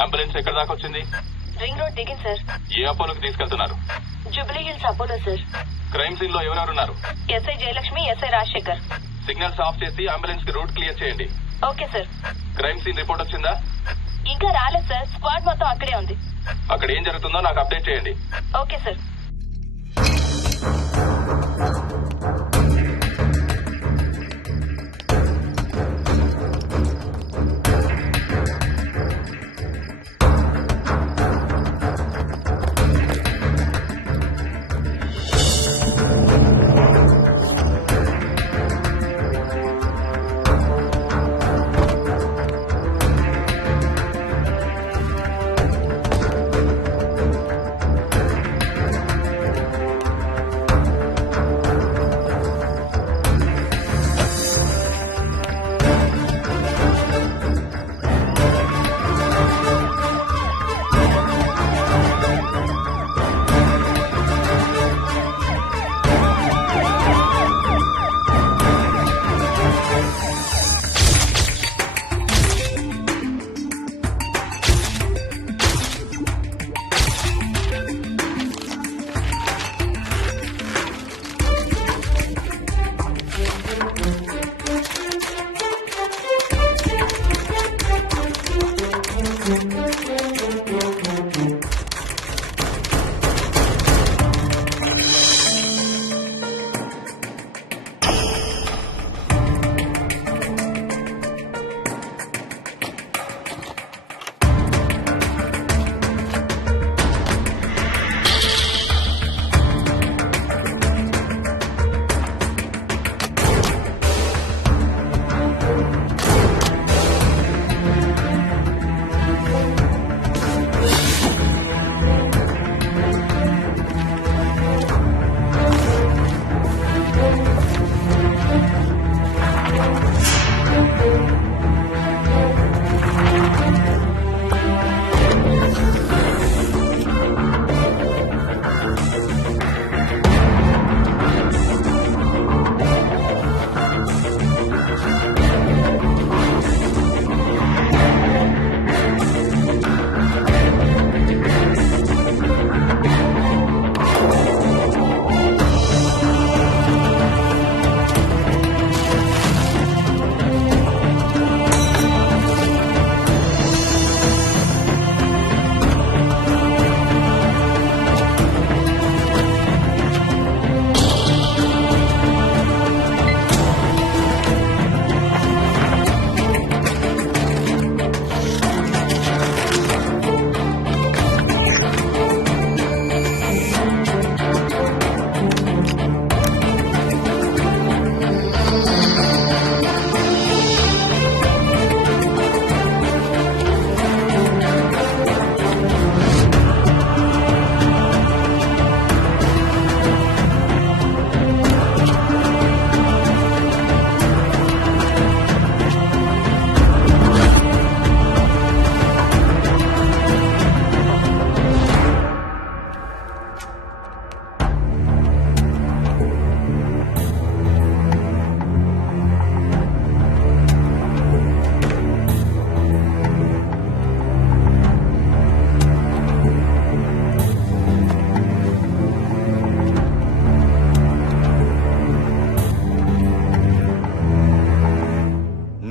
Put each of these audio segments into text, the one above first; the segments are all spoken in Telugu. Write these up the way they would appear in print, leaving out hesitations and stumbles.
అంబులెన్స్ ఎక్కడ దాకా వచ్చింది? రింగ్ రోడ్ దిగింది సార్. ఏ అపోలోకి తీసుకెళ్తున్నారు? Jubilee Hills Apollo sir. Crime scene లో ఎవరెవరున్నారు? SI Jayalakshmi, SI Rajasekhar. Signals off చేసి అంబులెన్స్ కి రూట్ క్లియర్ చేయండి. Okay sir. Crime scene report వచ్చిందా? ఇంకా రాలేదు సార్. స్క్వాడ్ మొత్తం అక్కడే ఉంది. అక్కడ ఏం జరుగుతుందో నాకు అప్డేట్ చేయండి. Okay sir.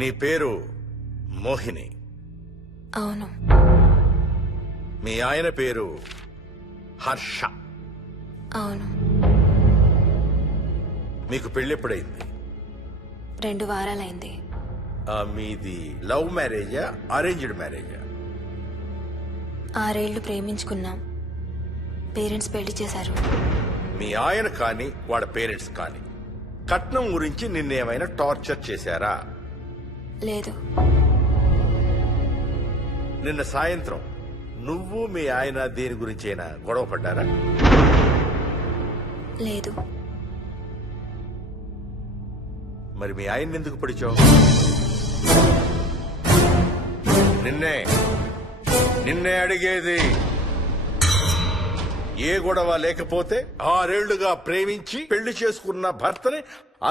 నీ పేరు మోహిని? అవును. మీ ఆయన పేరు హర్ష? అవును. మీకు పెళ్ళెప్పుడైంది? 2 వారాలైంది. మీది లవ్ మ్యారేజా అరేంజ్డ్ మ్యారేజా? 6 ఏళ్లు ప్రేమించుకున్నాం. పేరెంట్స్ పెళ్లి చేశారు. మీ ఆయన కానీ వాళ్ళ పేరెంట్స్ కానీ కట్నం గురించి నిన్నేమైనా టార్చర్ చేశారా? లేదు. నిన్న సాయంత్రం నువ్వు మీ ఆయన దేని గురించైనా గొడవ పడ్డారా? లేదు. మరి మీ ఆయన్ని ఎందుకు పడిచావు? నిన్నే అడిగేది. ఏ గొడవ లేకపోతే 6 ఏళ్లుగా ప్రేమించి పెళ్లి చేసుకున్న భర్తని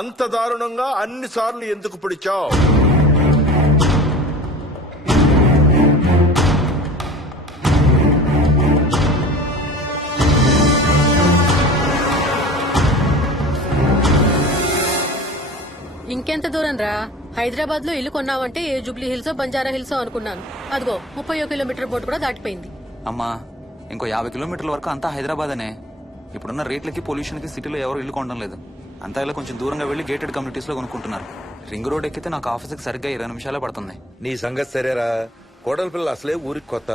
అంత దారుణంగా అన్నిసార్లు ఎందుకు పిడిచావు? దూరం రా. హైదరాబాద్ లో ఇల్లు కొన్నావంటే ఏ జూబ్లీ హిల్స్ బంజారా హిల్స్ అనుకున్నాను. అదిగో 30 కిలోమీటర్ బోర్డు కూడా దాటిపోయింది. అమ్మా ఇంకో 50 కిలోమీటర్ల వరకు అంతా హైదరాబాద్ అనే. ఇప్పుడున్న రేట్లకి పొల్యూషన్ కి సిటీలో ఎవరు ఇల్లు కొనడం లేదు. అంతా ఇలా కొంచెం దూరంగా వెళ్లి గేటెడ్ కమ్యూనిటీస్ లో కొనుక్కుంటున్నారు. రింగ్ రోడ్ ఎక్కితే నాకు ఆఫీస్కి సరిగ్గా 20 నిమిషాలే పడుతుంది. నీ సంగతి సరేరా, కోడల పిల్ల అసలే ఊరికి కొత్త.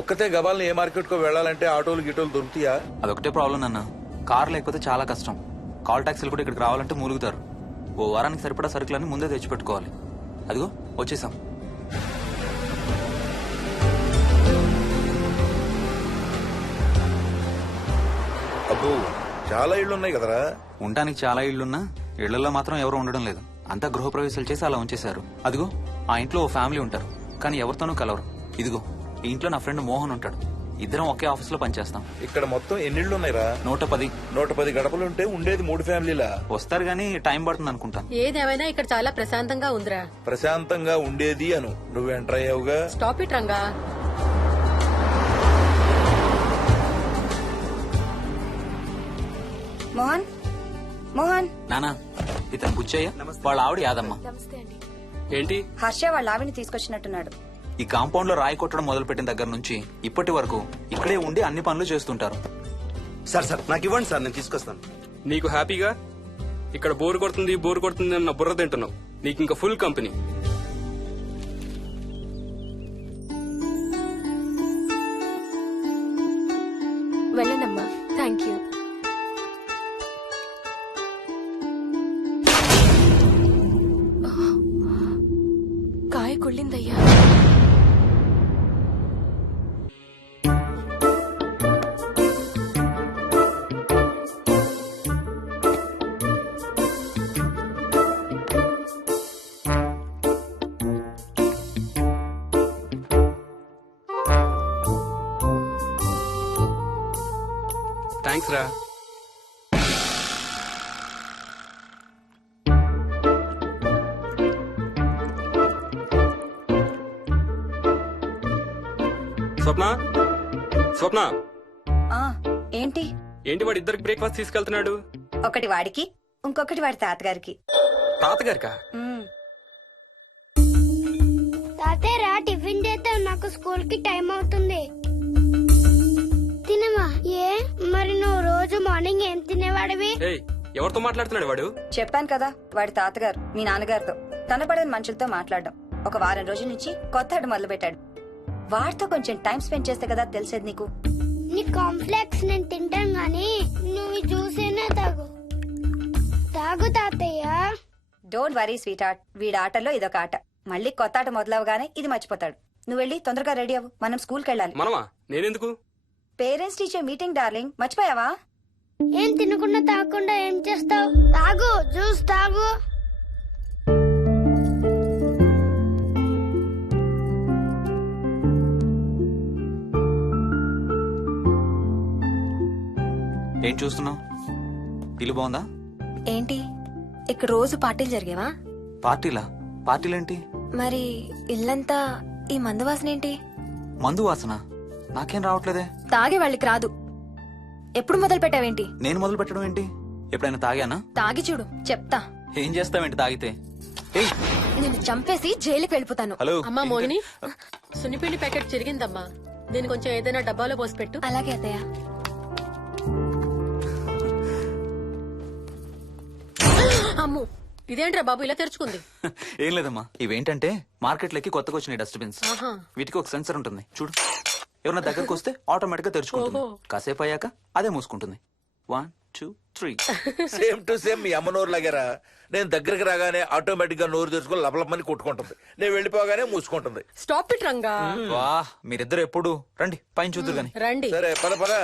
ఒక్కతే గబాల్ని ఏ మార్కెట్ కో వెళ్ళాలంటే ఆటోలు గిటోలు దొరుకుతాయా? అదొకటే ప్రాబ్లం అన్న. కార్ లేకపోతే చాలా కష్టం. కాల్ టాక్సీలు కూడా ఇక్కడికి రావాలంటే మూలుగుతారు. ఓ వారానికి సరిపడా సరుకులన్నీ ముందే తెచ్చిపెట్టుకోవాలి. అదిగో వచ్చేసాం. అబ్బో చాలా ఇళ్ళు ఉన్నాయి కదరా. ఉండడానికి చాలా ఇళ్లున్నా ఇళ్లలో మాత్రం ఎవరు ఉండడం లేదు. అంతా గృహప్రవేశాలు చేసి అలా ఉంచేశారు. అదిగో ఆ ఇంట్లో ఓ ఫ్యామిలీ ఉంటారు, కానీ ఎవరితోనూ కలవరు. ఇదిగో ఈ ఇంట్లో నా ఫ్రెండ్ మోహన్ ఉంటాడు. ఇద్దరం ఒకే ఆఫీస్ లో పనిచేస్తాం. ఇక్కడ మొత్తం ఎన్నిళ్ళు ఉన్నాయిరా? 110. 110 గడపలుంటే ఉండేది 3 ఫ్యామిలీలా? వస్తారు గానీ టైం పడుతుంది అనుకుంటా. ఏదేమైనా ఇక్కడ చాలా ప్రశాంతంగా ఉందిరా. ప్రశాంతంగా ఉండేది అను, నువ్వు ఎంటర్ అయ్యావుగా. Stop it Ranga. మోహన్ మోహన్ నానా ఇతను బుచ్చయ్య, వాళ్ళ ఆవిడ యాదమ్మ. ఏంటి? హర్ష వాళ్ళ ఆవిని తీసుకొచ్చినట్టున్నాడు. ఈ కాంపౌండ్ లో రాయి కొట్టడం మొదలు పెట్టిన దగ్గర నుంచి ఇప్పటి వరకు ఇక్కడే ఉండి అన్ని పనులు చేస్తుంటారు. సార్ నాకు ఇవ్వండి సార్, నేను తీసుకొస్తాను. నీకు హ్యాపీగా ఇక్కడ బోర్ కొడుతుంది అన్న బుర్ర తింటున్నావు. నీకు ఇంకా ఫుల్ కంపెనీ. వెళ్ళండమ్మా. Thank you. కాయ కుళ్ళిందయ్యా. థ్యాంక్స్ రా. స్వప్న ఆ ఏంటి ఏంటి వాడి ఇద్దరికి బ్రేక్ఫాస్ట్ తీసుకెళ్తున్నాడు? ఒకటి వాడికి, ఇంకొకటి వాడి తాతగారికి. తాతగారికా? ఉమ్, తాతయ్యరా టిఫిన్ చేద్దాం, నాకు స్కూల్ కి టైం అవుతుంది. తినవా? ఏ మరి నువ్వు రోజు మార్నింగ్ ఏం తినేవాడివి? ఏయ్, ఎవరితో మాట్లాడుతున్నాడు వాడు? చెప్పాను కదా వాడి తాతగారు మీ నాన్నగారితో కనపడని మనుషులతో మాట్లాడడం. ఒక వారం రోజుల నుంచి కొత్త ఆట మొదలు పెట్టాడు. వాడితో కొంచెం టైం స్పెండ్ చేస్తే కదా తెలిసేది నీకు. నీ కాంప్లెక్స్ నేను తింటాను గాని నువ్వు జ్యూసేనా తాగు. తాగు తాతయ్య. డోంట్ వరీ స్వీట్ హార్ట్, వీడి ఆటల్లో ఇదొక ఆట. మళ్ళీ కొత్త ఆట మొదలవగానే ఇది మర్చిపోతాడు. నువ్వు వెళ్ళి తొందరగా రెడీ అవ్వు, మనం స్కూల్కి వెళ్ళాలి. మనమా? నేనెందుకు? పేరెంట్స్ టీచర్ మీటింగ్ డార్లింగ్, మర్చిపోయావా? ఏం తినకుండా తాగకుండా ఏం చేస్తావు? తాగు, జ్యూస్ తాగు. ఏం చూస్తున్నావు? ఇల్లు బాగుందా? ఏంటి ఇక్కడ రోజు పార్టీలు జరిగేవా? పార్టీలా? పార్టీలేంటి? మరి ఇల్లంతా ఈ మందు వాసన ఏంటి? మందు వాసన నాకేం రావట్లేదే. తాగే వాళ్ళకి రాదు. ఎప్పుడు మొదలు పెట్టావేంటి? నేను మొదలు పెట్టడం ఏంటి? ఎప్పుడైనా తాగానా? తాగి చూడు, చెప్తా. ఏం చేస్తావేంటి తాగితే? ఏయ్, నేను చంపేసి జైలుకి వెళ్ళిపోతాను. హలో. అమ్మా మోహిని, సున్నిపిండి ప్యాకెట్ చిరిగిందమ్మా. దీని కొంచెం ఏదైనా డబ్బాలో పోసి పెట్టు. అలాగే అత్తయ్య. అమ్ము, ఇదేంట్రా బాబు ఇలా తెరుచుకుంది? ఏం లేదమ్మా, ఇవేంటంటే మార్కెట్లోకి కొత్తగా వచ్చినాయి డస్ట్బిన్స్. ఆహా. వీటికి ఒక సెన్సర్ ఉంటుంది చూడు. ఎవరన్నా దగ్గరకు వస్తే ఆటోమేటిక్ గా తెరుచుకుంటుంది. ఓహో. కాసేపు అయ్యాక అదే మూసుకుంటుంది. 1 2 3. సేమ్ టు సేమ్ మీ అమ్మ నోరు లాగారా. నేను దగ్గరికి రాగానే ఆటోమేటిక్ గా నోరు తెరుచుకొని లపలపని కొట్టుకుంటుంది. నేను వెళ్ళిపోగానే మూసుకుంటుంది. Stop it Ranga. వా, మీరిద్దరు ఎప్పుడు రండి పైన చూద్దరు గాని. రండి. సరే పద పద.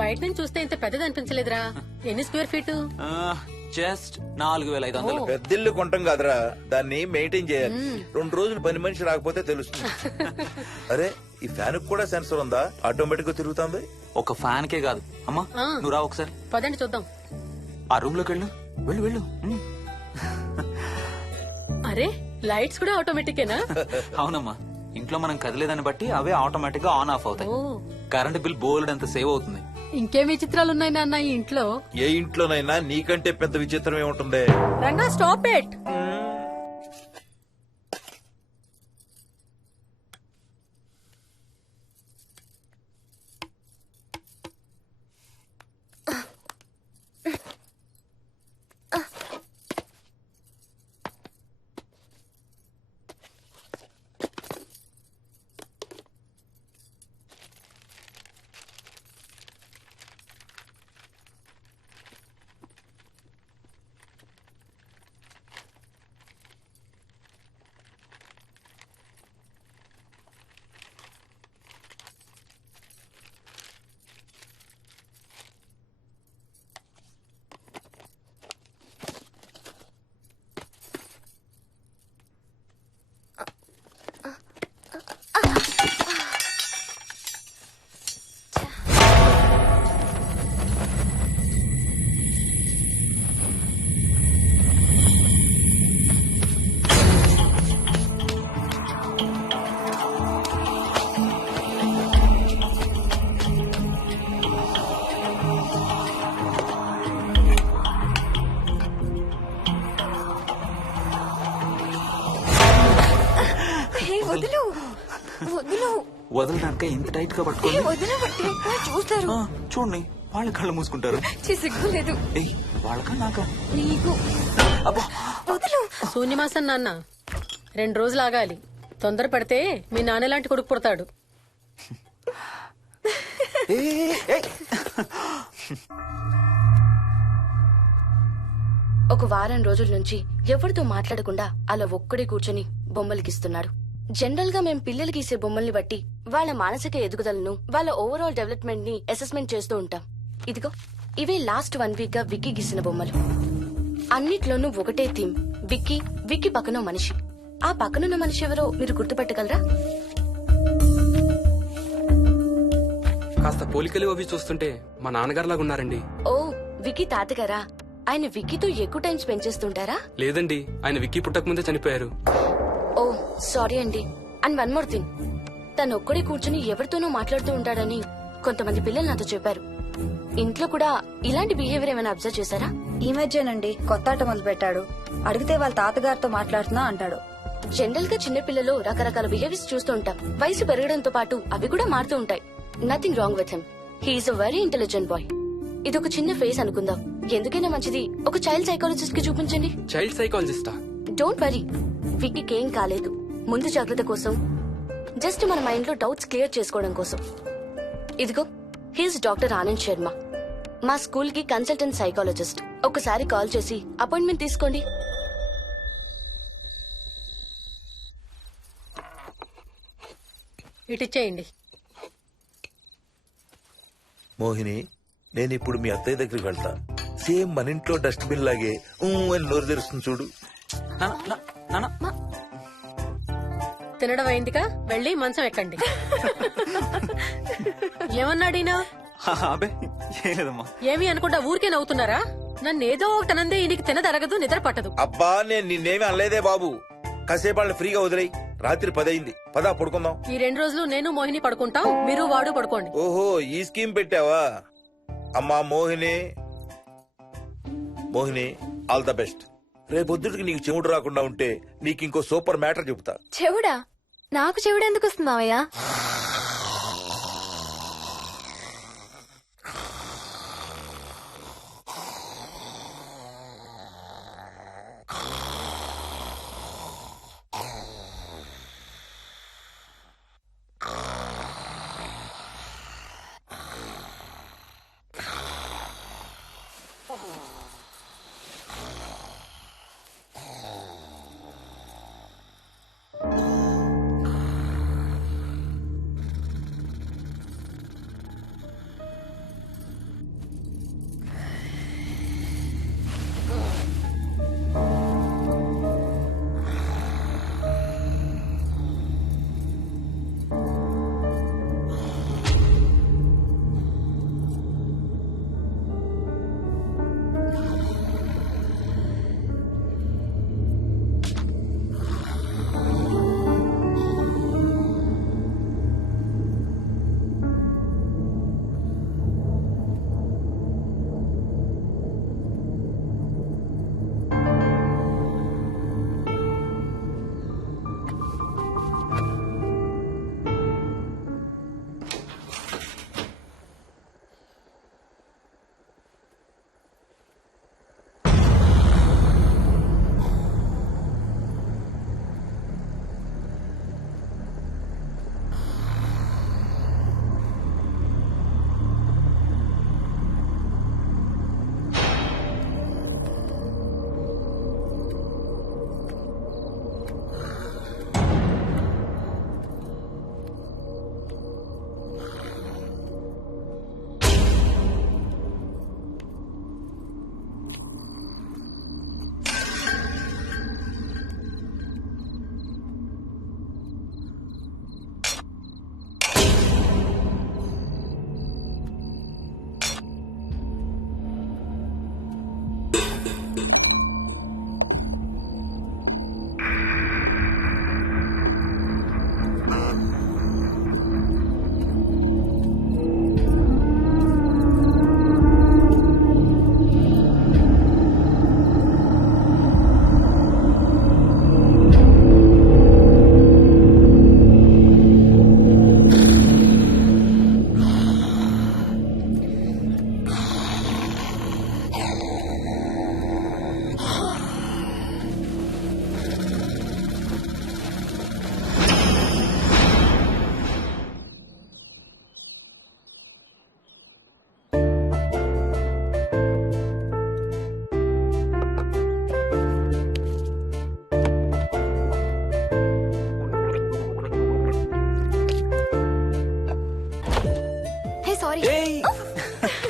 బయట నుంచి చూస్తే ఇంత పెద్దది అనిపించలేదురా. ఎన్ని స్క్వేర్ ఫీట్? జస్ట్ 4500. పెద్దిల్లు కొంటాం కాదురా, దాన్ని మెయింటైన్ చేయాలి. 2 రోజులు పని మనిషి రాకపోతే తెలుస్తుంది. అరే ఈ ఫ్యాన్ కూడా సెన్సర్ ఉందా? ఆటోమేటిక్ గా తిరుగుతుంది. ఒక ఫ్యాన్ కే కాదు. అమ్మా ఆ. నువ్వు రా ఒకసారి. పదండి చూద్దాం. ఆ రూమ్ లోకి వెళ్ళు. వెళ్ళు వెళ్ళు. అరే లైట్స్ కూడా ఆటోమేటికేనా? అవునమ్మా, ఇంట్లో మనం కదిలేదాన్ని బట్టి అవే ఆటోమేటిక్ గా ఆన్ ఆఫ్ అవుతాయి. ఓ కరెంట్ బిల్ బోల్డ్ అంత సేవ్ అవుతుంది. ఇంకేం విచిత్రాలు ఉన్నాయి నాన్న ఈ ఇంట్లో. ఏ ఇంట్లోనైనా నీకంటే పెద్ద విచిత్రం ఏముంటుంది? Ranga stop it. వదులు వదులు వదలడానికి ఇంత టైట్ గా పట్టుకోండి. వదలబట్టి చూస్తారు. చూడండి, వాళ్ళ కళ్ళు మూసుకుంటారు. సిగ్గులేదు ఏయ్, వాళ్ళకా నాకా? నీకు. అబ్బా, వదులు. శూన్యమాసం నాన్న 2 రోజులు ఆగాలి. తొందర పడితే మీ నాన్న లాంటి కొడుకు పుడతాడు. ఒక వారం రోజుల నుంచి ఎవరితో మాట్లాడకుండా అలా ఒక్కడే కూర్చొని బొమ్మలు గీస్తున్నాడు. జనరల్ గా మేం పిల్లలు గీసే బొమ్మల్ని బట్టి వాళ్ళ మానసిక ఎదుగుదలను, వాళ్ళ ఓవరాల్ డెవలప్మెంట్ ని అసెస్మెంట్ చేస్తూ ఉంటాం. ఇదిగో ఇవే లాస్ట్ 1 వీక్ గా విక్కీ గీసిన బొమ్మలు. అన్నిట్లోనూ ఒకటే థీమ్, విక్కీ, విక్కీ పక్కన మనిషి. ఆ పక్కనున్న మనిషి ఎవరో మీరు గుర్తుపట్టగలరా? కాస్త పోలికలు అవి చూస్తుంటే మా నాన్నగారులాగా ఉన్నారండి. ఓ, విక్కీ తాతగారా? ఆయన విక్కీతో ఎక్కువ టైం స్పెండ్ చేస్తుంటారా? లేదండి, ఆయన విక్కీ పుట్టక ముందే చనిపోయారు. ఓ సారీ అండి. అండ్ 1 మోర్ థింగ్, తను ఒక్కడే కూర్చుని ఎవరితోనూ మాట్లాడుతూ ఉంటాడని కొంతమంది పిల్లలు నాతో చెప్పారు. ఇంట్లో కూడా ఇలాంటి బిహేవియర్ ఏమైనా అబ్జర్వ్ చేశారా? ఈ మధ్యనండి కొత్త ఆట మొదలు పెట్టాడు. అడిగితే వాళ్ళ తాతగారితో మాట్లాడుతున్నా అంటాడు. జనరల్ గా చిన్న పిల్లలు రకరకాల బిహేవియర్స్ చూస్తూ ఉంటాం. వయసు పెరగడంతో పాటు అవి కూడా మారుతూ ఉంటాయి. Nothing wrong with him. He's a very intelligent boy. ఇది ఒక చిన్న ఫేస్ అనుకుందాం. ఎందుకైనా మంచిది ఒక చైల్డ్ సైకాలజిస్ట్ కి చూపించండి. చైల్డ్ సైకాలజిస్టా? డోంట్ వరీ, విక్కీకి ఏం కాలేదు. ముందు జాగ్రత్త కోసం, జస్ట్ మన మైండ్ లో డౌట్స్ క్లియర్ చేసుకోవడం కోసం. ఇదిగో, హీస్ డాక్టర్ ఆనంద్ శర్మ, మా స్కూల్ కి కన్సల్టెంట్ సైకాలజిస్ట్. ఒకసారి కాల్ చేసి అపాయింట్మెంట్ తీసుకోండి. ఇటిచ్చేయండి. మోహిని, నేను ఇప్పుడు మీ అత్తయ్య దగ్గరికి వెళ్తా. సేమ్ మన ఇంట్లో డస్ట్బిన్ లాగే అని నోరు తెరుస్తుంది చూడు. తినడం అయిందిగా, వెళ్ళి మంచం ఎక్కండి. ఏమన్నాడీనా? అబే ఏం లేదమ్మా. ఏమి అనుకుంటా ఊరికే నవ్వుతున్నారా? నన్ను ఏదో ఒకటనందే ఈయనకి తినదరగదు, నిద్ర పట్టదు. అబ్బా, నేను నిన్నేమి అనలేదే బాబు. కాసేపు వాళ్ళని ఫ్రీగా వదిలేయి. రాత్రి 10 అయింది, పదా పడుకుందాం. ఈ 2 రోజులు నేను మోహిని పడుకుంటాం, మీరు వాడు పడుకోండి. ఓహో, ఈ స్కీమ్ పెట్టావా? అమ్మా Mohini, Mohini, all the best. రేపొద్దుటికి నీకు చెవుడు రాకుండా ఉంటే నీకు ఇంకో సూపర్ మ్యాటర్ చెబుతా. చెవుడా? నాకు చెవుడు ఎందుకు వస్తుంది మావయ్య?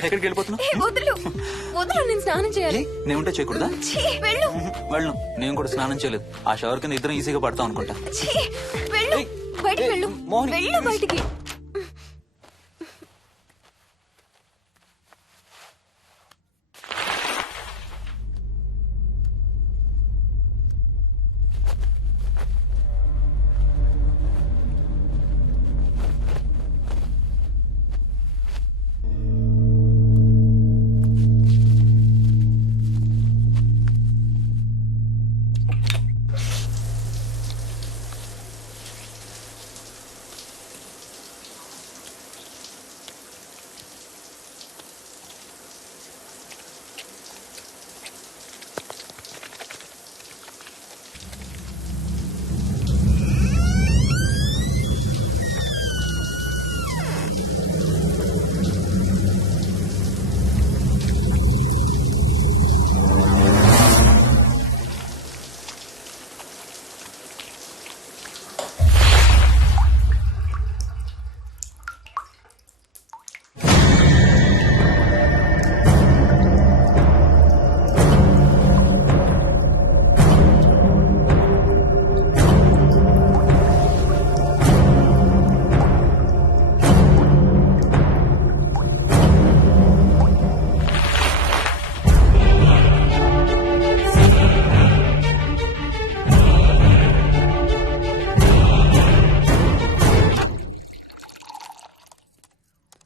ఎక్కడికి వెళ్ళిపోతున్నావు? ఏ, వదులు వదులు, నేను స్నానం చేయాలి. నేను ఉంటే చేయకూడదా? ఛీ, వెళ్ళు. వెళ్ళు. నేను కూడా స్నానం చేయలేదు. ఆ షవర్ కింద ఇద్దరం ఈజీగా పడతాం అనుకుంటా. ఛీ, వెళ్ళు. ఏయ్, బయటికి ఏయ్, వెళ్ళు. మోహిని, వెళ్ళు బయటికి.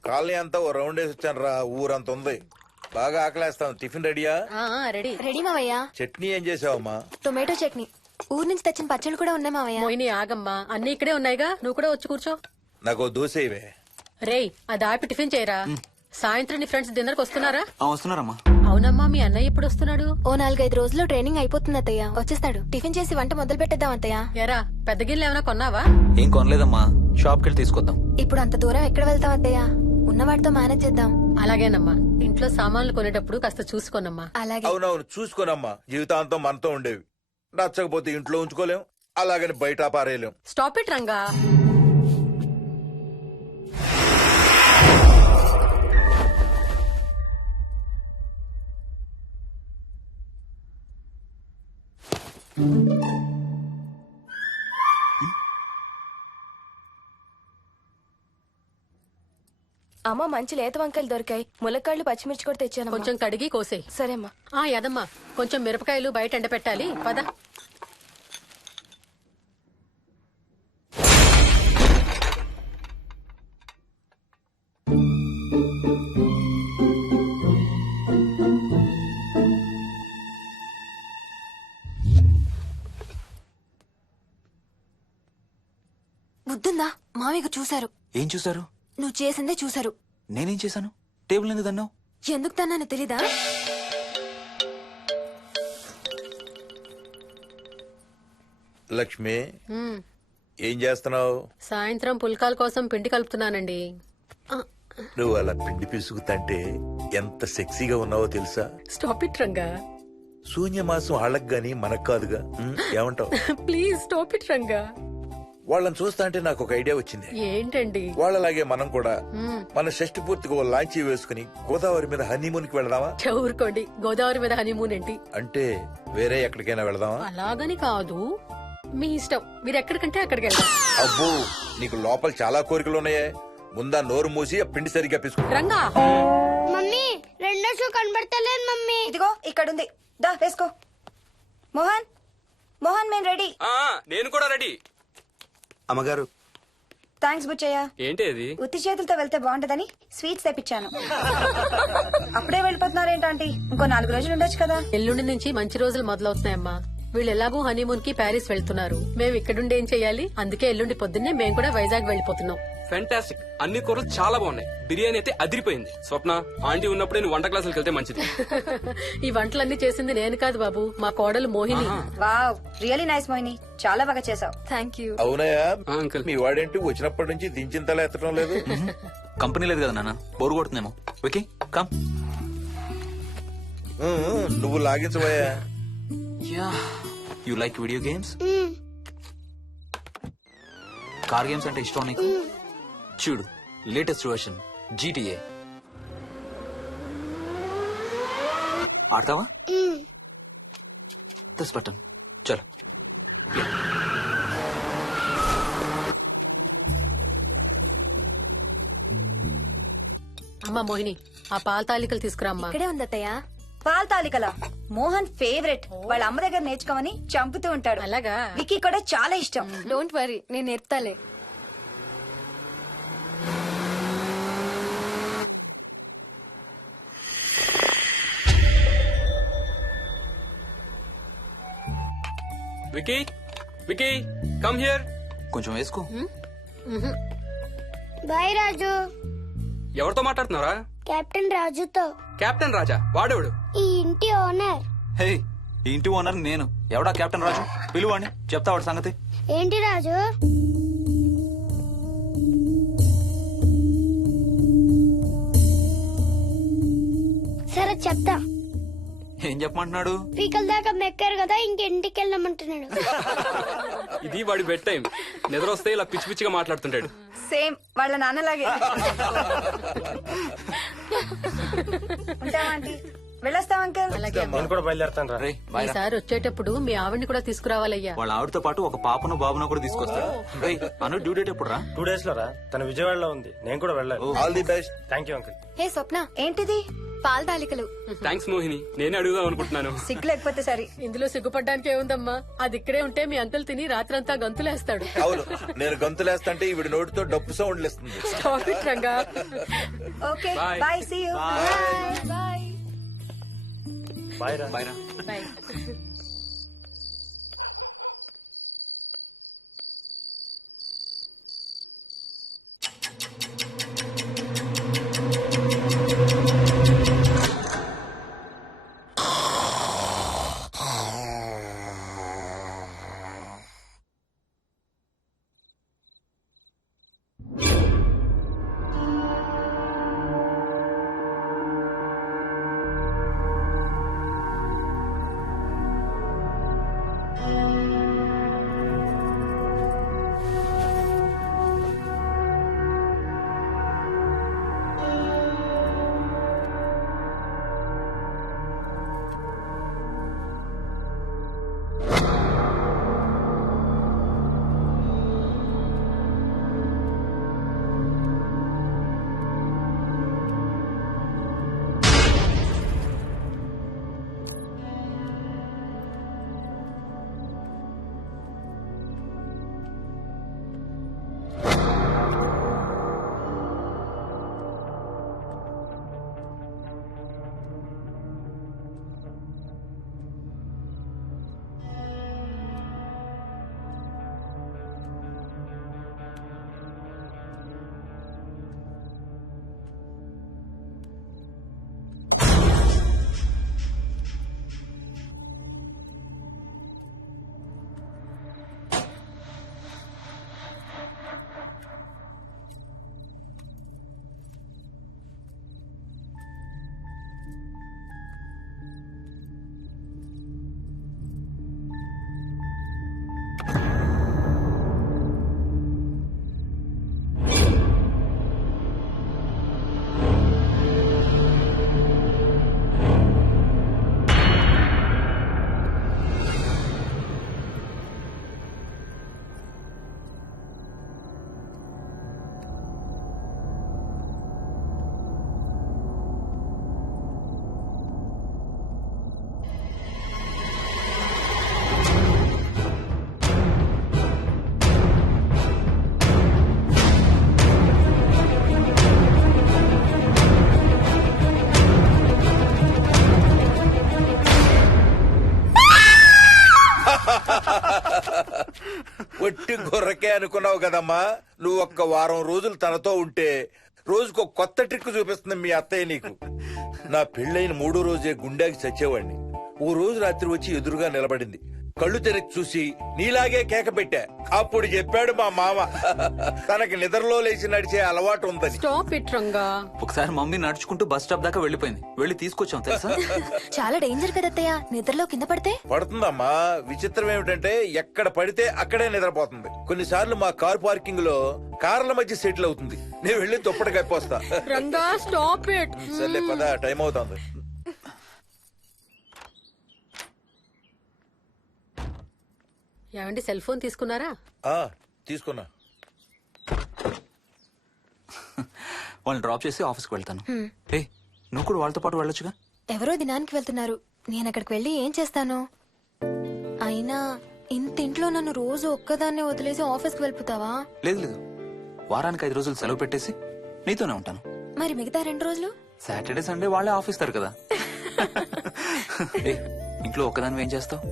కాలనీ అంతా ఓ రౌండ్ వేసి వచ్చాను రా. ఊరంత ఉంది. బాగా ఆకలేస్తాం. టిఫిన్ రెడీయా? రెడీ. రెడీ మావయ్య. చట్నీ ఏం చేసావమ్మా? టొమాటో చట్నీ. ఊరు నుంచి తెచ్చిన పచ్చళ్ళు కూడా ఉన్నాయి మావయ్య. మోహిని ఆగమ్మా, అన్ని ఇక్కడే ఉన్నాయిగా, నువ్వు కూడా వచ్చి కూర్చో. నాకు దోశ ఇవే. రేయ్, అది ఆపి టిఫిన్ చేయరా. సాయంత్రం నీ ఫ్రెండ్స్ డిన్నర్ కి వస్తున్నారా? వస్తున్నారమ్మా. అవునమ్మా, మీ అన్నయ్య ఎప్పుడు వస్తున్నాడు? ఓ 4-5 రోజుల్లో ట్రైనింగ్ అయిపోతుంది అత్తయ్య, వచ్చేస్తాడు. టిఫిన్ చేసి వంట మొదలు పెట్టేద్దాం అత్తయ్య. ఎరా, పెద్ద గిన్నెలు ఏమైనా కొన్నావా? ఏం కొనలేదమ్మా, షాప్కి వెళ్ళి తీసుకొద్దాం. ఇప్పుడు అంత దూరం ఎక్కడ వెళ్తాం అత్తయ్య, ఉన్న వాటితో మేనేజ్ చేద్దాం. అలాగేనమ్మా, ఇంట్లో సామాన్లు కొనేటప్పుడు కాస్త చూసుకోనమ్మా. అలాగే. అవునవును, చూసుకోనమ్మా. జీవితాంతం మనతో ఉండేవి. నచ్చకపోతే ఇంట్లో ఉంచుకోలేం, అలాగని బయట పారేయలేం. Stop it Ranga. అమ్మ, మంచి లేత వంకాయలు దొరికాయి. ములక్కాళ్ళు, పచ్చిమిర్చి కూడా తెచ్చాను. కొంచెం కడిగి కోసేయ్. సరే అమ్మా. యదమ్మా, కొంచెం మిరపకాయలు బయట ఎండపెట్టాలి. పద. బుద్ధుందా? మామయ్య చూశారు. ఏం చూసారు? నువ్వు చేసిందే చూశారు. నేనేం చేశాను? టేబుల్ ఎందుకు దన్నావు? ఎందుకు తన్నాను తెలీదా? లక్ష్మి, ఏం చేస్తున్నావు? సాయంత్రం పుల్కాల కోసం పిండి కలుపుతున్నానండి. నువ్వు అలా పిండి పిసుకుతంటే ఎంత సెక్సీగా ఉన్నావో తెలుసా? Stop it Ranga. శూన్యమాసం వాళ్ళకి గాని మనకు కాదుగా. ఏమంటావు? Please stop it Ranga. వాళ్ళని చూస్తా అంటే నాకు ఒక ఐడియా వచ్చింది. ఏంటండి? వాళ్ళలాగే మనం కూడా మన షష్టి పూర్తిగా ఓ లాంచీ వేసుకుని గోదావరి మీద హనీమూన్ కి వెళదామా? ఊరుకోండి, గోదావరి మీద హనీమూన్ ఏంటి? అంటే వేరే ఎక్కడికైనా వెళదామా? అలాగని కాదు, మీ ఇష్టం. మీరు ఎక్కడికంటే అక్కడికి వెళ్దాం. అబ్బో, నీకు లోపల చాలా కోరికలు ఉన్నాయే. ముందా నోరు మూసి ఆ పిండి సరిగ్గా పిసుకు. రంగా. మమ్మీ, రెండో షూ కనబడతలేదు మమ్మీ. ఇదిగో ఇక్కడుంది, దా వేసుకో. మోహన్, మోహన్, మేము రెడీ. నేను కూడా రెడీ. అమ్మగారు, థ్యాంక్స్ బుచ్చయ్య. ఏంటి అది? ఉత్తి చేతులతో వెళ్తే బాగుంటదని స్వీట్స్ తెప్పించాను. అప్పుడే వెళ్ళిపోతున్నారేంటంటే ఇంకో 4 రోజులు ఉండొచ్చు కదా. ఎల్లుండి నుంచి మంచి రోజులు మొదలవుతున్నాయమ్మా. వీళ్ళు ఎలాగూ హనీమూన్ కి ప్యారిస్ వెళ్తున్నారు. మేము ఇక్కడుండి ఏం చెయ్యాలి? అందుకే ఎల్లుండి పొద్దున్నే మేము కూడా వైజాగ్ వెళ్ళిపోతున్నాం. ఫెంటాస్టిక్. అన్ని కూరలు చాలా బాగున్నాయి. బిర్యానీ అయితే అదిరిపోయింది. స్వప్న, ఆంటీ ఉన్నప్పుడే నువ్వు వంట క్లాసులకు వెళ్తే మంచిది. ఈ వంటలన్నీ చేసింది నేను కాదు బాబు, మా కోడలు Mohini. Wow, really nice Mohini, చాలా బాగా చేసావు. Thank you. అవునయ్యా, అంకుల్. మీ వాడేంటి వచ్చినప్పటి నుంచి దించిన తల ఎత్తడం లేదు? కంపెనీ లేదు కదా నాన్న, బోరు కొడుతుందేమో. Okay come. నువ్వు లాగించబోయా? You like video games? Car games అంటే ఇష్టం నీకు? చూడు, లేటెస్ట్ వర్షన్ GTA. ఆడతావా? దస్ బటన్ చలో. అమ్మా మోహిని, ఆ పాల తాలికలు తీసుకురా అమ్మా. ఇక్కడే ఉంది అత్తయ్య. పాల తాలికల మోహన్ ఫేవరెట్. వాళ్ళ అమ్మ దగ్గర నేర్చుకోమని చంపుతూ ఉంటాడు. అలాగా? విక్కీ కూడా చాలా ఇష్టం. డోంట్ వరీ, నేను నేర్పుతాలే. Vicky, Vicky, come here. కొంచెం వేసుకో. బాయ్ రాజు. ఎవరితో మాట్లాడుతున్నారా? కెప్టెన్ రాజుతో. కెప్టెన్ రాజా? వాడేవాడు? ఈ ఇంటి ఓనర్. హే, ఈ ఇంటి ఓనర్ నేను. ఎవడా కెప్టెన్ రాజు? పిలువాడిని, చెప్తా వాడి సంగతి. ఏంటి రాజు? సరే చెప్తా. ఏం చెప్పమంటున్నాడు? పీకల దాకా మెక్కారు కదా, ఇంటికి వెళ్ళమంటున్నాడు. ఇది వాడి బెడ్ టైం. నిద్ర వస్తే ఇలా పిచ్చి పిచ్చిగా మాట్లాడుతుంటాడు. సేమ్ వాళ్ళ నాన్నలాగే. ఉంటావా ఆంటీ? వెళ్ళొస్తాం అంకల్. అలాగే అమ్మా. నేను కూడా బయలుదేరతాను రా. రే బాయ్ రా. ఈసారి వచ్చేటప్పుడు మీ ఆవిడ్ని కూడా తీసుకురావాలయ్యా. వాళ్ళ ఆవిడతో పాటు ఒక పాపను బాబును కూడా తీసుకొస్తాడు. రేయ్, అను డ్యూ డేట్ ఎప్పుడు రా? 2 days లో రా. తన విజయవాడలో ఉంది, నేను కూడా వెళ్ళాలి. All the best. Thank you uncle. Hey Swapna, ఏంటిది? పాల తాలికలు. థ్యాంక్స్ మోహిని, నేనే అడుగుదాం అనుకుంటున్నాను. సిగ్గు లేకపోతే సరే. ఇందులో సిగ్గుపడ్డానికి ఏముందంమ్మా? అది ఇక్కడే ఉంటే మీ అంకుల్ తిని రాత్రంతా గంతులేస్తాడు. అవును, నేను గంతులేస్తంటే ఈవిడ నోటితో డప్పు సౌండ్లు ఇస్తుంది. Stop it, Ranga. Okay Bye. Bye, see you. Bye. Bye రా. బాయ్ రా. Bye. ఒట్టి గొర్రకే అనుకున్నావు కదమ్మా. నువ్వు ఒక్క వారం రోజులు తనతో ఉంటే రోజుకు కొత్త ట్రిక్ చూపిస్తుంది మీ అత్తయ్య నీకు. నా పెళ్ళైన 3వ రోజే గుండెకి చచ్చేవాడిని. ఓ రోజు రాత్రి వచ్చి ఎదురుగా నిలబడింది. కళ్ళు తెరిచి చూసి నీలాగే కేక పెట్టా. అప్పుడు చెప్పాడు మా మామ తనకి నిద్రలో లేచి నడిచే అలవాటు ఉందని. Stop it Ranga. ఒకసారి మమ్మీ నడుచుకుంటూ బస్ స్టాప్ దాకా వెళ్ళిపోయింది. వెళ్ళి తీసుకొచ్చాం తెలుసా. చాలా డేంజర్ కదా అత్తయ్య, నిద్రలో కింద పడితే. పడుతుందమ్మా. విచిత్రం ఏమిటంటే ఎక్కడ పడితే అక్కడే నిద్రపోతుంది. కొన్నిసార్లు మా కార్ పార్కింగ్ లో కార్ల మధ్య సెటిల్ అవుతుంది. నేను వెళ్ళి దుప్పటి కప్పొస్తా. Ranga stop it. సర్లే పద, టైం అవుతుంది. ఏమండి సెల్ ఫోన్ తీసుకున్నారా? ఆ, తీసుకున్నా. వాళ్ళని డ్రాప్ చేసి ఆఫీస్కి వెళ్తాను. ఏ నువ్వు కూడా వాళ్ళతో పాటు వెళ్ళొచ్చుగా. ఎవరో దినానికి వెళ్తున్నారు, నేను అక్కడికి వెళ్ళి ఏం చేస్తాను? అయినా ఇంత ఇంట్లో నన్ను రోజు ఒక్కదాన్నే వదిలేసి ఆఫీస్కి వెళ్ళిపోతావా? లేదు లేదు, వారానికి 5 రోజులు సెలవు పెట్టేసి నీతోనే ఉంటాను. మరి మిగతా 2 రోజులు? సాటర్డే సండే వాళ్ళే ఆఫీస్ తారు కదా. ఏ ఇంట్లో ఒక్కదాని ఏం చేస్తావు?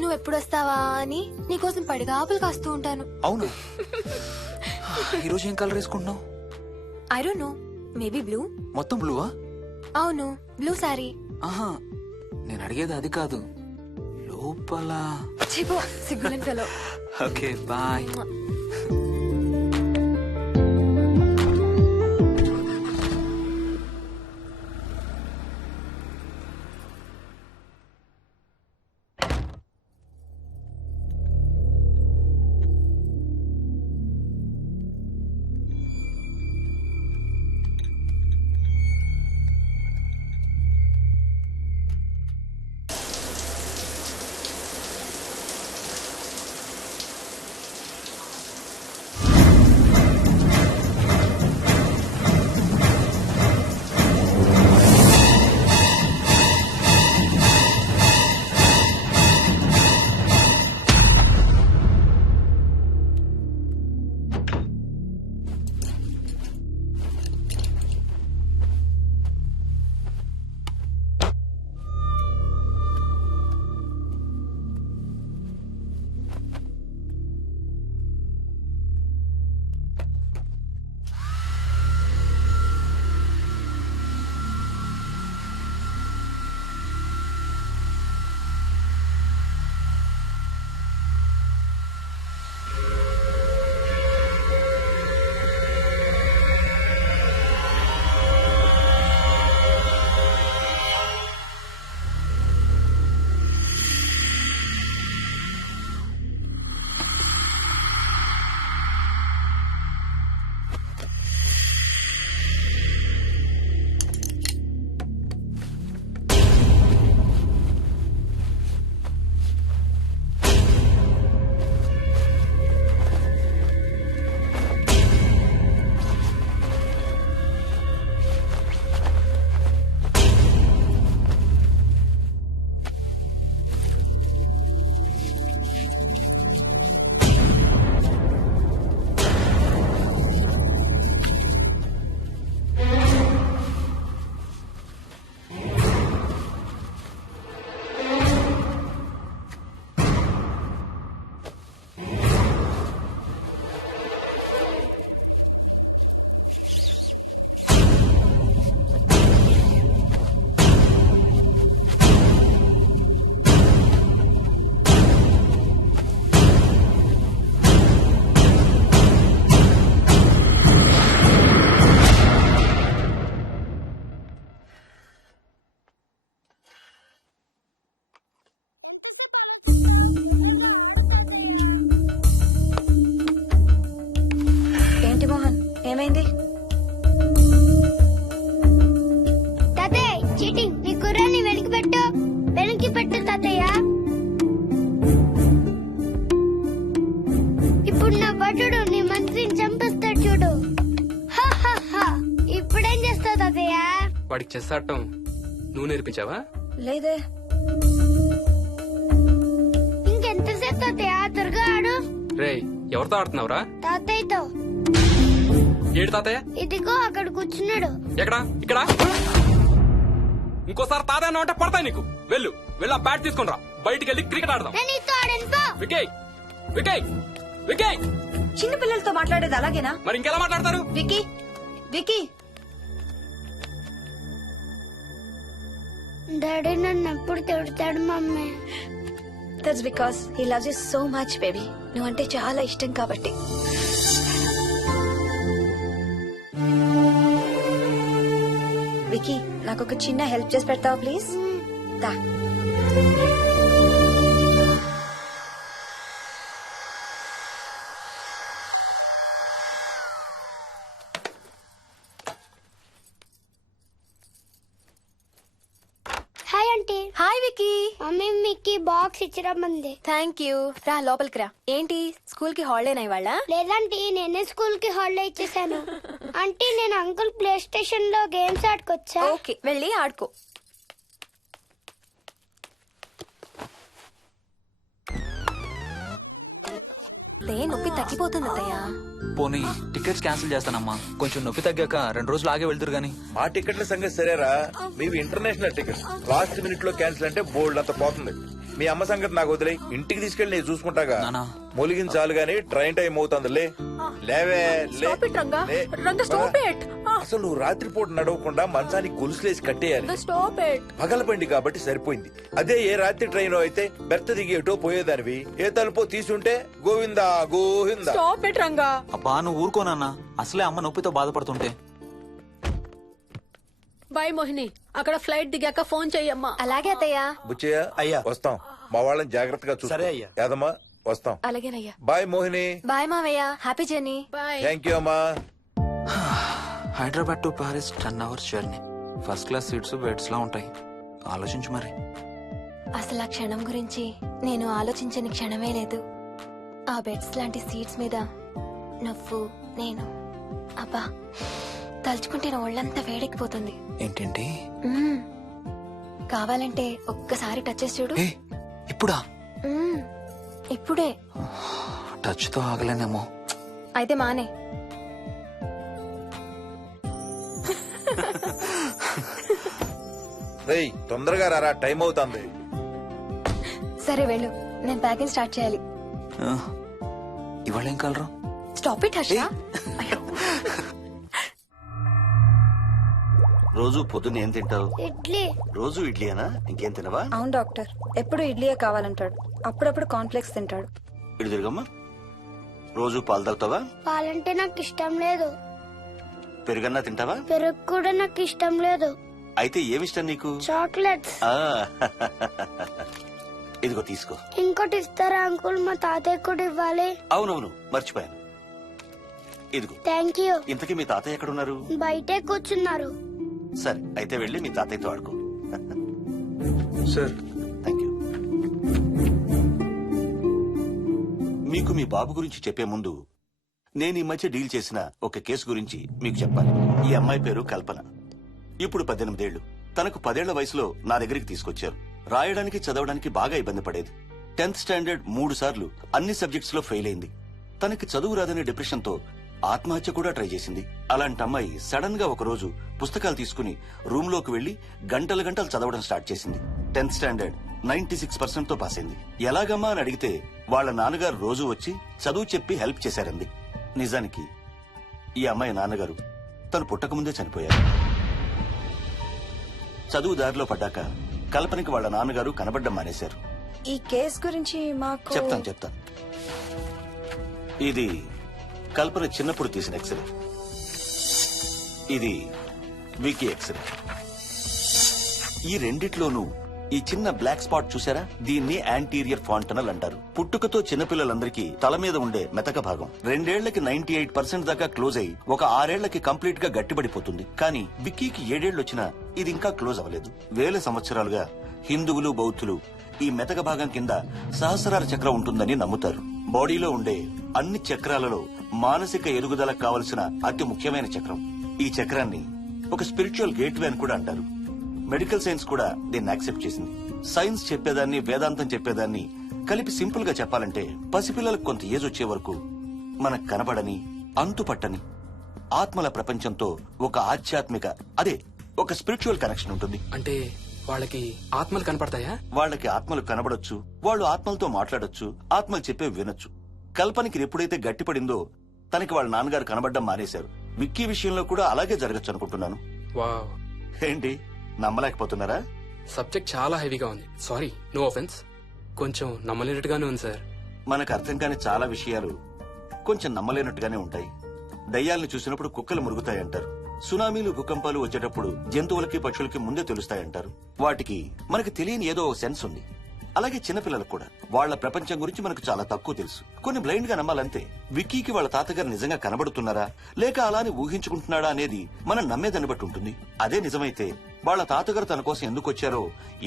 నువ్వు ఎప్పుడు వస్తావా అని నీకోసం పడిగాపులు కాస్తూ ఉంటాను. అవును. ఈరోజు ఏం కలర్ వేసుకుంటున్నావు? I don't know, maybe blue. మొత్తం బ్లూవా? అవును, బ్లూ సారీ. ఆహా, నేను అడిగేది అది కాదు, లోపల. సిగ్గులేని ఫెలో. Okay bye. ఏంటి మోహన్, ఏమైంది? తాతయ్య చీటింగ్, నీ కుర్రాన్ని వెనక్కి పెట్టు, వెనక్కి పెట్టు తాతయ్య. ఇప్పుడు నా భటుడు నీ మంత్రిని చంపేస్తాడు చూడు. హా, హా, హా. ఇప్పుడేం చేస్తావు తాతయ్య? వాడికి చెస్ ఆడటం నువ్వు నేర్పించావా? లేదే. ఇంకెంతసేపు తాతయ్య? త్వరగా ఆడు. రేయ్, ఎవరితో ఆడుతున్నావురా? తాతయ్యతో. ఏడు తాతయ్య? ఇదిగో అక్కడ కూర్చున్నాడు. ఎక్కడా? ఇక్కడ. ఇంకోసారి తాతయ్య అంటే పడతాయి నీకు. వెళ్ళు వెళ్ళి ఆ బ్యాట్ తీసుకుని రా, బయటికి వెళ్ళి క్రికెట్ ఆడదాం. నేను నీతో ఆడను పో. వికయ్ వికయ్ వికయ్. చిన్న పిల్లలతో మాట్లాడేది అలాగేనా? మరి ఇంకెలా మాట్లాడతారు? Wiki, wiki. డాడీ నన్ను ఎప్పుడు తిడతాడు mummy. That's because he loves you so much baby. నువ్వంటే చాలా ఇష్టం కాబట్టి. వికీ, నాకు ఒక చిన్న హెల్ప్ చేసి పెడతావా ప్లీజ్? దా. Hi aunty. Aunty. Hi Vicky. Mummy మీకు బాక్స్ ఇచ్చిరమ్మంది. Thank you. రా లోపలికి రా. ఏంటి స్కూల్ కి హాలిడేనా ఇవాళ? లేదంటే నేనే స్కూల్ కి హాలిడే ఇచ్చేసాను. అంటే నేను అంకుల్ ప్లే స్టేషన్ లో గేమ్స్ ఆడుకోవచ్చా? ఓకే, వెళ్ళి ఆడుకో. నొప్పి తగ్గిపోతుంది అత్తయ్య. పోనీ టికెట్స్ క్యాన్సిల్ చేస్తానమ్మా. కొంచెం నొప్పి తగ్గాక 2 రోజులు ఆగే వెళ్తురు గానీ. మా టికెట్ల సంగతి సరేరా, మీవి ఇంటర్నేషనల్ టికెట్స్. లాస్ట్ మినిట్ లో క్యాన్సిల్ అంటే బోల్డ్ అంత పోతుంది. మీ అమ్మ సంగతి నాకు వదిలే, ఇంటికి తీసుకెళ్ళి నేను చూసుకుంటాగా. నానా. మొలిగించాలు గాని ట్రైన్ టైం అవుతుంది. లేవే లే. Stop it, Ranga. లే. Ranga, stop it. అసలు నువ్వు రాత్రిపూట నడవకుండా మంచానికి గొలుసులేసి కట్టేయాలి. Stop it. పగలబండి కాబట్టి సరిపోయింది. అదే ఏ రాత్రి ట్రైన్ అయితే బెర్త దిగి ఎటో పోయేదానివి. ఏ తలుపో తీసుంటే Govinda Govinda. Stop it, Ranga. అబ్బా నువ్వు ఊరుకోనన్నా, అసలే అమ్మ నొప్పితో బాధపడుతుంటే. బాయ్ మోహిని, అక్కడ ఫ్లైట్ దిగాక ఫోన్ చెయ్యమ్మా. అలాగే అత్తయ్య. బుచ్చయ్య అయ్యా. వస్తాం. మా వాళ్ళని జాగ్రత్తగా చూసుకో. సరే అయ్యా. యాదమ్మా వస్తాం. అలాగేనయ్యా. బాయ్ మోహిని. బాయ్ మావయ్య. Happy journey. Bye. Thank you అమ్మా. Hyderabad to Paris 10 hours journey. First class seats beds లా ఉంటాయి. ఆలోచించు మరి. అసలు ఆ క్షణం గురించి నేను ఆలోచించని క్షణమే లేదు. ఆ బెడ్స్ లాంటి సీట్స్ మీద నువ్వు నేను. అబ్బా తలుచుకుంటే నా ఒళ్ళంతా వేడెక్కిపోతుంది. ఏంటేంటి? మ్మ్. కావాలంటే ఒక్కసారి టచ్ చేసి చూడు. ఏ ఇప్పుడా? మ్మ్. ఇప్పుడే. టచ్ తో ఆగలేనేమో. అయితే మానే. రేయ్ తొందరగా రారా, టైం అవుతుంది. సరే వెళ్ళు, నేను ప్యాకింగ్ స్టార్ట్ చేయాలి. ఆ, ఇవాళ ఏం కలరు? Stop it Harsha. రోజు పొద్దున్న ఏం తింటావు? ఇడ్లీ. రోజు ఇడ్లీనా? ఇంకేం తినవా? అవును డాక్టర్, ఎప్పుడు ఇడ్లీయే కావాలంటాడు. అప్పుడప్పుడు కాన్ఫ్లెక్స్ తింటాడు. ఇటు తిరగమ్మా. రోజు పాలు తాగుతావా? పాలంటే నాకు ఇష్టం లేదు. పెరుగన్నా తింటావా? పెరుగు కూడా నాకు ఇష్టం లేదు. అయితే ఏమిష్టం నీకు? చాక్లెట్స్. ఆ, ఇదిగో తీసుకో. ఇంకోటి ఇస్తారా అంకుల్? మా తాతయ్య కూడా ఇవ్వాలి. అవునవును మర్చిపోయాను. ఇదిగో. Thank you. ఇంతకీ మీ తాతయ్య ఎక్కడున్నారు? బయటే కూర్చున్నారు. సరే అయితే వెళ్ళి మీ తాతయ్యతో ఆడుకో. Sir thank you. మీకు మీ బాబు గురించి చెప్పే ముందు నేను ఈ మధ్య డీల్ చేసిన ఒక కేసు గురించి మీకు చెప్పాలి. ఈ అమ్మాయి పేరు కల్పన. ఇప్పుడు 18 ఏళ్లు. తనకు 10 ఏళ్ల వయసులో నా దగ్గరికి తీసుకొచ్చారు. రాయడానికి చదవడానికి బాగా ఇబ్బంది పడేది. 10th స్టాండర్డ్ 3 సార్లు అన్ని సబ్జెక్ట్స్ లో ఫెయిల్ అయింది. తనకి చదువు రాదనే డిప్రెషన్ తో ఆత్మహత్య కూడా ట్రై చేసింది. అలాంటి అమ్మాయి సడన్ గా ఒక రోజు పుస్తకాలు తీసుకుని రూమ్ లోకి వెళ్లి గంటలు గంటలు చదవడం స్టార్ట్ చేసింది. 10th స్టాండర్డ్ 96% తో పాస్ అయింది. ఎలాగమ్మా అని అడిగితే వాళ్ళ నాన్నగారు రోజు వచ్చి చదువు చెప్పి హెల్ప్ చేశారంది. నిజానికి ఈ అమ్మాయి నాన్నగారు తను పుట్టకముందే చనిపోయారు. చదువు దారిలో పడ్డాక కల్పనకి వాళ్ళ నాన్నగారు కనబడ్డం మానేశారు. ఈ కేస్ గురించి మాకు చెప్తాను. ఇది కల్పన చిన్నప్పుడు తీసిన ఎక్స్రే. ఇది వికీ ఎక్స్రే. ఈ రెండిట్లోనూ ఈ చిన్న బ్లాక్ స్పాట్ చూసారా? దీన్ని యాంటీరియర్ ఫాంటనల్ అంటారు. పుట్టుకతో చిన్నపిల్లలందరికీ తల మీద ఉండే మెతక భాగం 2 ఏళ్లకి 98% దాకా క్లోజ్ అయి ఒక 6 ఏళ్లకి కంప్లీట్ గా గట్టిపడిపోతుంది. కానీ విక్కీకి 7 ఏళ్లు వచ్చినా ఇది ఇంకా క్లోజ్ అవ్వలేదు. వేల సంవత్సరాలుగా హిందువులు బౌద్ధులు ఈ మెతక భాగం కింద సహస్రార చక్రం ఉంటుందని నమ్ముతారు. బాడీలో ఉండే అన్ని చక్రాలలో మానసిక ఎదుగుదలకు కావలసిన అతి ముఖ్యమైన చక్రం. ఈ చక్రాన్ని ఒక స్పిరిచువల్ గేట్వే అని కూడా అంటారు. మెడికల్ సైన్స్ కూడా దీన్ని యాక్సెప్ట్ చేసింది. సైన్స్ చెప్పేదాన్ని వేదాంతం చెప్పేదాన్ని కలిపి సింపుల్ గా చెప్పాలంటే పసిపిల్లలకు కొంత ఏజ్ వచ్చే వరకు మనకు కనబడని అంతుపట్టని ఆత్మల ప్రపంచంతో ఒక ఆధ్యాత్మిక అదే ఒక స్పిరిచువల్ కనెక్షన్ ఉంటుంది. అంటే వాళ్ళకి ఆత్మలు కనపడతాయా? వాళ్ళకి ఆత్మలు కనబడొచ్చు, వాళ్ళు ఆత్మలతో మాట్లాడొచ్చు, ఆత్మలు చెప్పే వినొచ్చు. కల్పనకి ఎప్పుడైతే గట్టిపడిందో తనకి వాళ్ళ నాన్నగారు కనబడ్డం మానేశారు. విక్కీ విషయంలో కూడా అలాగే జరగచ్చు అనుకుంటున్నాను. వావ్, ఏంటి నమ్మలేకపోతున్నారా? సబ్జెక్ట్ చాలా హెవీగా ఉంది. Sorry, no offence. కొంచెం నమ్మలేనట్టుగానే ఉంది సార్. మనకు అర్థం కాని చాలా విషయాలు కొంచెం నమ్మలేనట్టుగానే ఉంటాయి. దయ్యాల్ని చూసినప్పుడు కుక్కలు మురుగుతాయంటారు. సునామీలు భూకంపాలు వచ్చేటప్పుడు జంతువులకి పక్షులకి ముందే తెలుస్తాయంటారు. వాటికి మనకి తెలియని ఏదో సెన్స్ ఉంది. అలాగే చిన్నపిల్లలకు కూడా వాళ్ల ప్రపంచం గురించి మనకు చాలా తక్కువ తెలుసు. కొన్ని బ్లైండ్ గా నమ్మాలంతే. విక్కీకి వాళ్ళ తాతగారు నిజంగా కనబడుతున్నారా లేక అలానే ఊహించుకుంటున్నాడా అనేది మనం నమ్మేదాన్ని బట్టి ఉంటుంది. అదే నిజమైతే వాళ్ళ తాతగారు తన కోసం ఎందుకు వచ్చారో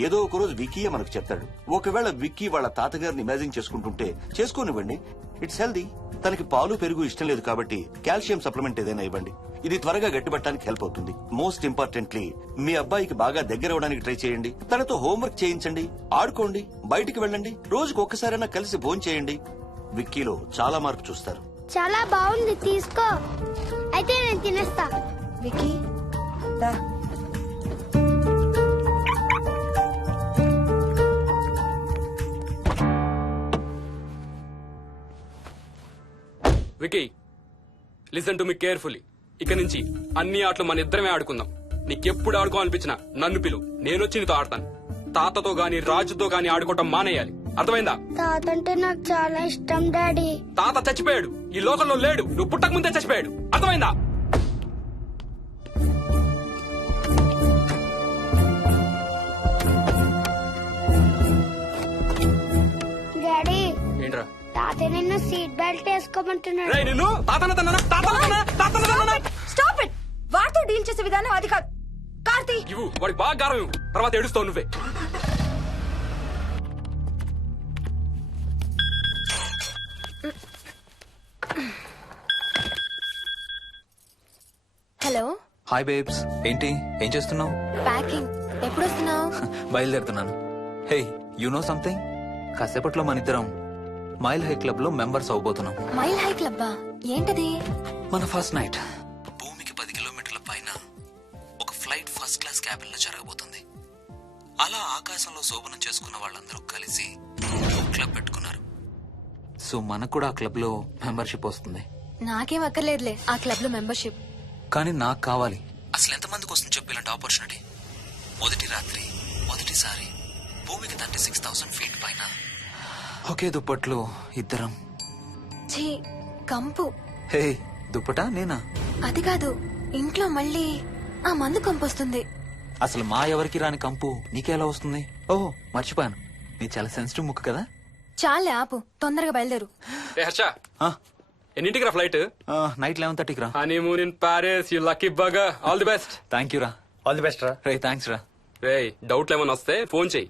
ఏదో ఒక రోజు విక్కీయే మనకు చెప్తాడు. ఒకవేళ విక్కీ వాళ్ళ తాతగారిని ఇమాజిన్ చేసుకుంటుంటే చేసుకోనివ్వండి, ఇట్స్ హెల్దీ. తనకి పాలు పెరుగు ఇష్టం లేదు కాబట్టి కాల్షియం సప్లిమెంట్ ఏదైనా ఇవ్వండి. ఇది త్వరగా గట్టిపట్టడానికి హెల్ప్ అవుతుంది. మోస్ట్ ఇంపార్టెంట్లీ మీ అబ్బాయికి బాగా దగ్గర అవడానికి ట్రై చేయండి. తనతో హోంవర్క్ చేయించండి, ఆడుకోండి, బయటికి వెళ్ళండి, రోజుకు ఒక్కసారైనా కలిసి భోజనం చేయండి. విక్కీలో చాలా మార్పు చూస్తారు. చాలా బాగుంది, తీసుకో. అయితే నేను తినేస్తా. విక్కీ దా. Vicky, listen to me carefully. ఇక నుంచి అన్ని ఆటలు మన ఇద్దరమే ఆడుకుందాం. నీకెప్పుడు ఆడుకోవాలనిపించినా నన్ను పిలు, నేనొచ్చి నీతో ఆడతాను. తాతతో గాని రాజుతో గాని ఆడుకోవటం మానేయాలి, అర్థమైందా? తాత అంటే నాకు చాలా ఇష్టం డాడీ. తాత చచ్చిపోయాడు, ఈ లోకంలో లేడు. నువ్వు పుట్టక ముందే చచ్చిపోయాడు, అర్థమైందా? డాడీ ఏంట్రా? తాత నిన్ను సీట్ బెల్ట్ వేసుకోమంటున్నాడు. రేయ్, నిన్ను స్టాప్ ఇట్. వాడితో డీల్ చేసే విధానం అది కాదు. కార్తీ, ఇవ్వు, వాడికి బాగా గారం ఇవ్వు, తర్వాత ఏడుస్తావు నువ్వే. Hello, hi babes. ఏంటి, ఏం చేస్తున్నావు? ప్యాకింగ్. ఎప్పుడు వస్తున్నావు? బయలుదేరుతున్నాను. Hey, you know something? కాసేపట్లో మన ఇద్దరం మైల్ హై క్లబ్ లో మెంబర్స్ అవబోతున్నాం. మైల్ హై క్లబ్బా? ఏంటది? మన ఫస్ట్ నైట్ భూమికి 10 కిలోమీటర్ల పైన ఒక ఫ్లైట్ ఫస్ట్ క్లాస్ క్యాబిన్ లో జరగబోతుంది. అలా ఆకాశంలో శోభనం చేసుకున్న వాళ్ళందరూ కలిసి క్లబ్ పెట్టుకున్నారు. సో మనకు కూడా ఆ క్లబ్ లో మెంబర్షిప్ వస్తుంది. నాకేం అక్కర్లేదులే ఆ క్లబ్ లో మెంబర్షిప్. కానీ నాకు కావాలి. అసలు ఎంతమందికి వస్తుంది చెప్పు ఇలాంటి ఆపర్చునిటీ? మొదటి రాత్రి, మొదటిసారి భూమికి 36,000 ఫీట్ పైన ఒకే దుప్పట్లో ఇద్దరం. ఛీ, కంపు. హే, దుప్పటా నేనా? అది కాదు, ఇంట్లో మళ్ళీ ఆ మందు కంపొస్తుంది. అసలు మా ఎవరికి రాని కంపు నీకెలా వస్తుంది? ఓహో, మర్చిపోయాను, నీ చాలా సెన్సిటివ్ ముక్కు కదా. చాలే ఆపు, తొందరగా బయలుదేరు. ఏ హర్ష, ఎన్నింటికి రా ఫ్లైట్? నైట్ 11:30కి రా. Honeymoon in Paris, you lucky బగా. All the best. Thank you రా. ఆల్ ది బెస్ట్ రా. రే, థ్యాంక్స్ రా. రే, డౌట్లు ఏమైనా వస్తే ఫోన్ చెయ్యి.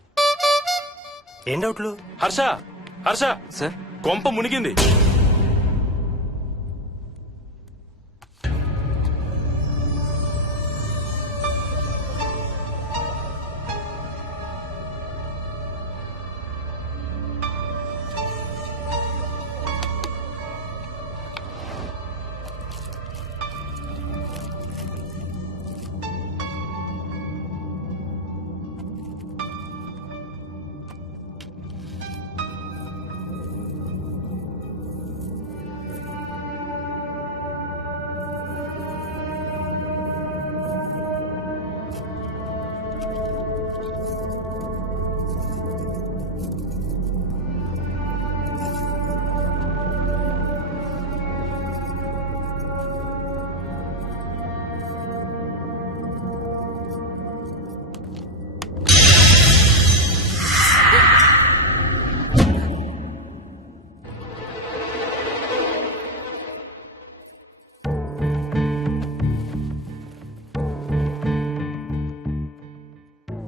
ఏం డౌట్లు? హర్ష, హర్ష, సార్, కొంప మునిగింది.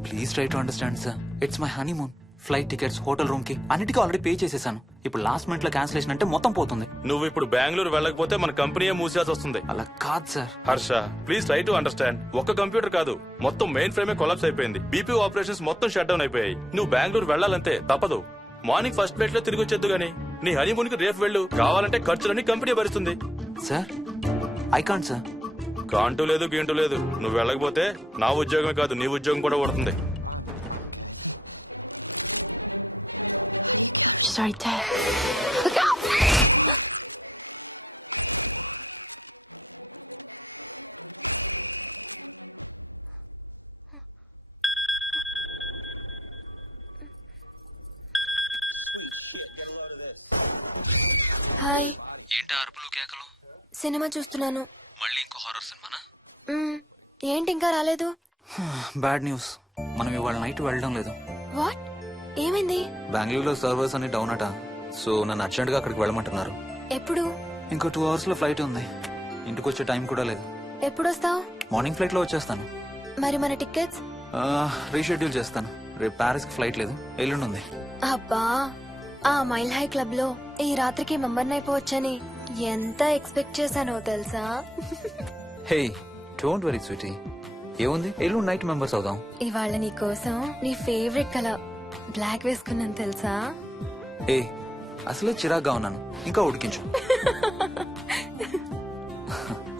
Please try to understand sir. It's my honeymoon. Flight tickets, hotel room కి అన్నిటికీ ఆల్రెడీ పే చేసేసాను. ఇప్పుడు లాస్ట్ మినిట్ లో క్యాన్సిలేషన్ అంటే మొత్తం పోతుంది. నువ్వు ఇప్పుడు బెంగళూరు వెళ్ళకపోతే మన కంపెనీయే మూసేయాల్సి వస్తుంది. అలా కాదు sir. Harsha, please try to understand. ఒక్క కంప్యూటర్ కాదు, మొత్తం మెయిన్ ఫ్రేమే కొలాప్స్ అయిపోయింది. బీపీ ఆపరేషన్స్ మొత్తం షట్ డౌన్ అయిపోయాయి. నువ్వు బెంగళూరు వెళ్ళాలంటే తప్పదు. మార్నింగ్ ఫస్ట్ ఫ్లైట్ లో తిరిగి వచ్చేద్దు గానీ నీ హనీమూన్ కి రేపు వెళ్ళు. కావాలంటే ఖర్చులన్నీ కంపెనీ భరిస్తుంది. Sir, I can't sir. కాంటూ లేదు, గీంటూ లేదు. నువ్వు వెళ్ళకపోతే నా ఉద్యోగమే కాదు, నీ ఉద్యోగం కూడా పడుతుంది. Right there. హాయ్. ఏంటి అరుపులు కేకలు? సినిమా చూస్తున్నాను. మళ్ళీ ఇంకో హారర్ సినిమానా? ఏంటి ఇంకా రాలేదు? బ్యాడ్ న్యూస్, మనం ఇవాళ నైట్ వెళ్ళడం లేదు. వాట్? ఏమైంది? బెంగళూరులో సర్వర్స్ అన్ని డౌన్ అట. సో నన్ను అర్జెంట్ గా అక్కడికి వెళ్ళమంటున్నారు. ఎప్పుడు? ఇంకో 2 hours లో ఫ్లైట్ ఉంది. ఇంటికి వచ్చే టైం కూడా లేదు. ఎప్పుడు వస్తావు? మార్నింగ్ ఫ్లైట్ లో వచ్చేస్తాను. మరి మన టికెట్స్? రీషెడ్యూల్ చేస్తాను. రేపు ప్యారిస్ కి ఫ్లైట్ లేదు, ఎల్లుండి ఉంది. అబ్బా, ఆ మైల్ హై క్లబ్ లో ఈ రాత్రికి మెంబర్ని అయిపోవచ్చని ఎంత ఎక్స్పెక్ట్ చేశానో తెలుసా? హే డోంట్ వరీ స్వీటీ, ఏముంది ఎల్లుండి నైట్ మెంబర్స్ అవుదాం. ఇవాళ నీ కోసం నీ ఫేవరెట్ కలర్ బ్లాక్ వేసుకున్నాను తెలుసా? ఏ అసలే చిరాగ్గా ఉన్నాను, ఇంకా ఉడికించు.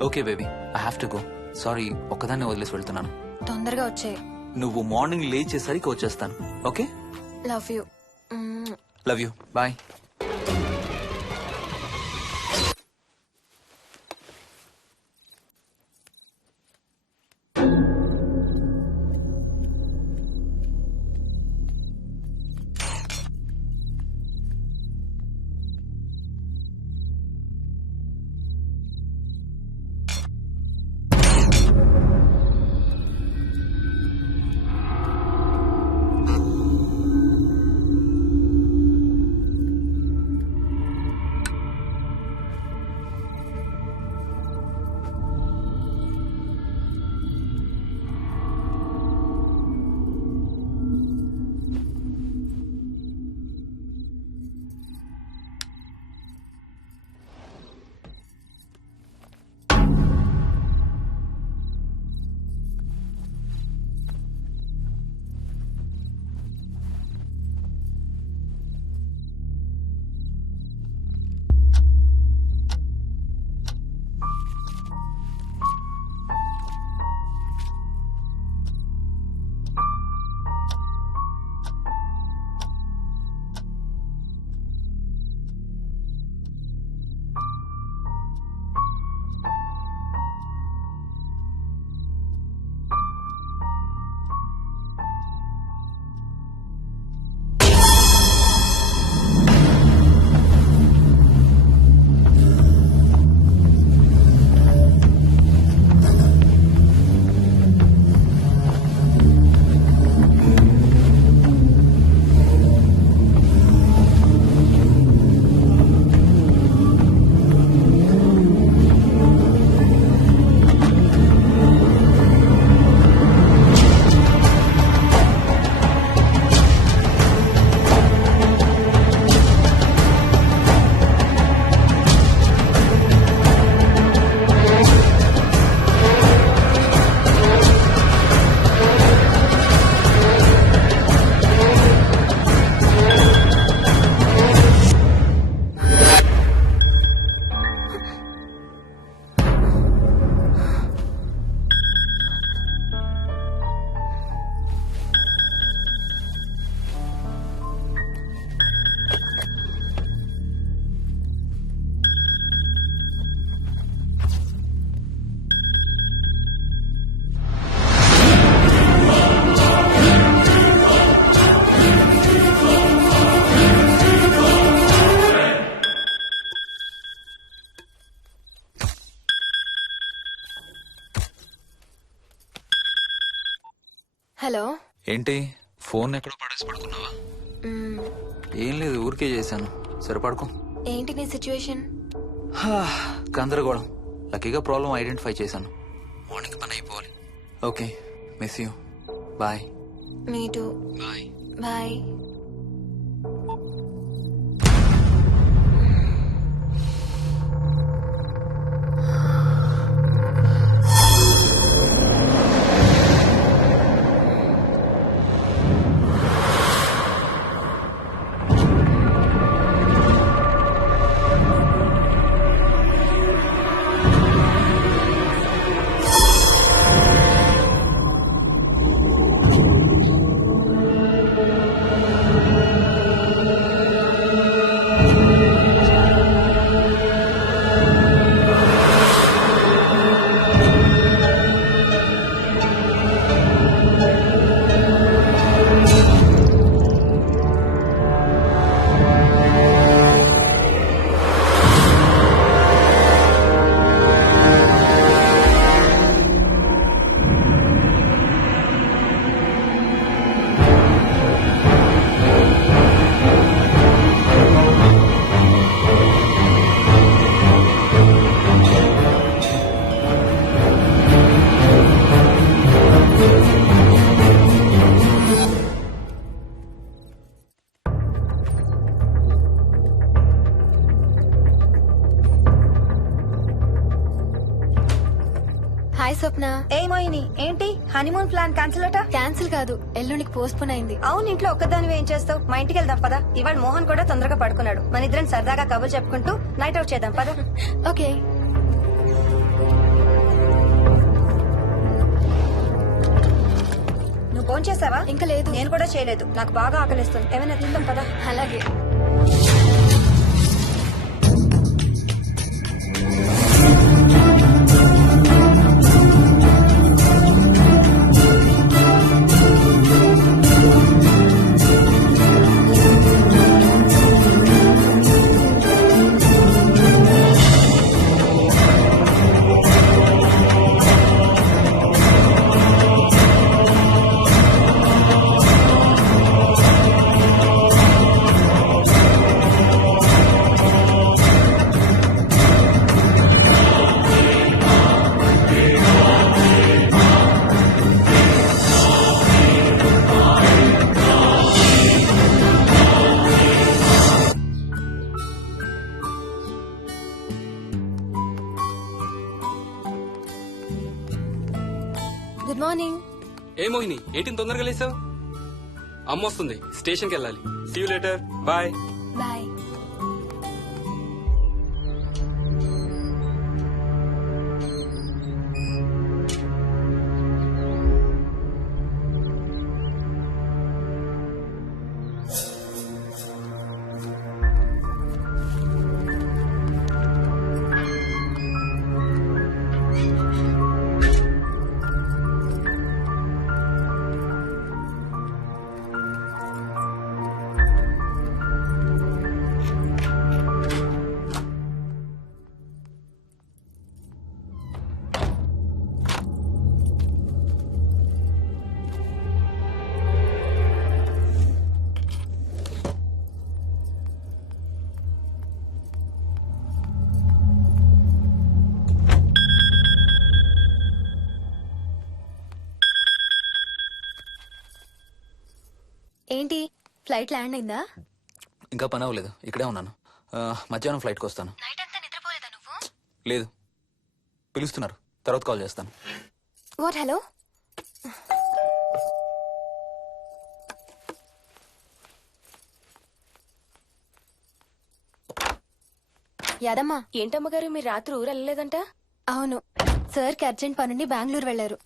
Okay baby, I have to go. Sorry, ఒక్కదాన్ని వదిలేసి వెళ్తున్నాను. తొందరగా వచ్చే. నువ్వు మార్నింగ్ లేచేసరికి వచ్చేస్తాను. Okay, love you. Love you, bye. Hello. ఏంటి ఫోన్ ఎక్కడో పడేసి పడుకున్నావా? ఏం లేదు, ఊరికే చేశాను. సరే పడుకో. ఏంటి నీ సిచ్యువేషన్? గందరగోళం. లక్కీగా ప్రాబ్లం ఐడెంటిఫై చేశాను. మార్నింగ్ పని అయిపోవాలి. Okay, miss you. Bye. Me too. Bye. Bye. Swapna. ఏ మోహిని, ఏంటి హనీమూన్ ప్లాన్ క్యాన్సిల్ అట? క్యాన్సిల్ కాదు, ఎల్లుండికి పోస్ట్ పోన్ అయింది. అవును, ఇంట్లో ఒక్కదానివే ఏం చేస్తావు? మా ఇంటికి వెళ్దాం పదా. ఇవాళ మోహన్ కూడా తొందరగా పడుకున్నాడు. మన ఇద్దరం సరదాగా కబుర్లు చెప్పుకుంటూ నైట్ అవుట్ చేద్దాం పదా. ఓకే. నువ్వు ఫోన్ చేసావా? ఇంకా లేదు. నేను కూడా చేయలేదు. నాకు బాగా ఆకలిస్తుంది. ఏమైనా తిందాం పదా. అలాగే. Good morning. ఏ మోహిని, ఏంటి తొందరగా లేసావు? అమ్మ వస్తుంది, స్టేషన్కి వెళ్ళాలి. See you later. Bye. Bye. ఏంటి, ఫ్లైట్ ల్యాండ్ అయిందా? ఇంకా పని అవ్వలేదు, ఇక్కడే ఉన్నాను. మధ్యాహ్నం ఫ్లైట్కి వస్తాను. నైట్ అంతా నిద్రపోలేదా నువ్వు? లేదు, పిలుస్తున్నారు, తర్వాత కాల్ చేస్తాను. వాట్? హలో. యాదమ్మా. ఏంటమ్మగారు, మీరు రాత్రి ఊరు వెళ్ళలేదంట? అవును, సార్కి అర్జెంట్ పనుండి బెంగళూరు వెళ్లారు.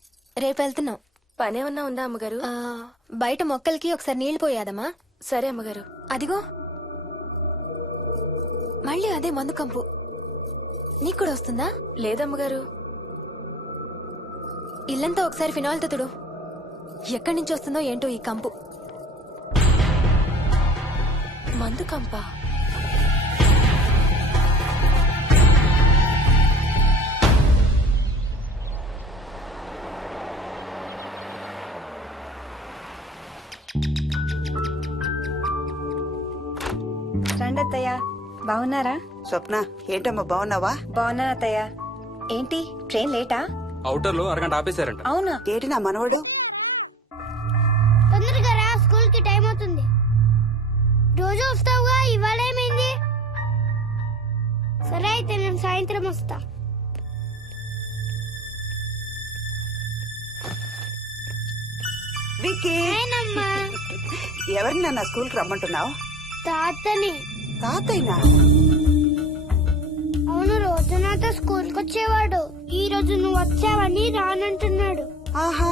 రేపు వెళ్తున్నాం. పనేమన్నా ఉందా అమ్మగారు? బయట మొక్కలకి ఒకసారి నీళ్లు పోయాదమ్మా. సరే అమ్మగారు. అదిగో మళ్ళీ అదే మందు కంపు. నీకు కూడా వస్తుందా? లేదమ్మగారు. ఇల్లంతా ఒకసారి ఫినాయిల్ తో తుడు. ఎక్కడి నుంచి వస్తుందో ఏంటో ఈ కంపు. మందు కంపా? రండి అత్తయ్య. బాగున్నారా? స్వప్న, ఏంటమ్మా బాగున్నావా? బాగున్నాను అత్తయ్య. ఏంటి ట్రైన్ లేటా? అవుటర్ లో అరగంట ఆపేశారంట. అవునా? ఏంటి నా మనవడు? తొందరగా రా, స్కూల్ కి టైం అవుతుంది. రోజు వస్తావుగా, ఇవాళ ఏమైంది? సరే అయితే నేను సాయంత్రం వస్తా. విక్కీ, ఎవరిని నా స్కూల్ కి రమ్మంటున్నావు? తాతని. తాతయ్యనా? అవును, రోజు నాతో స్కూల్ కి వచ్చేవాడు. ఈ రోజు నువ్వు వచ్చావని రానంటున్నాడు. ఆహా,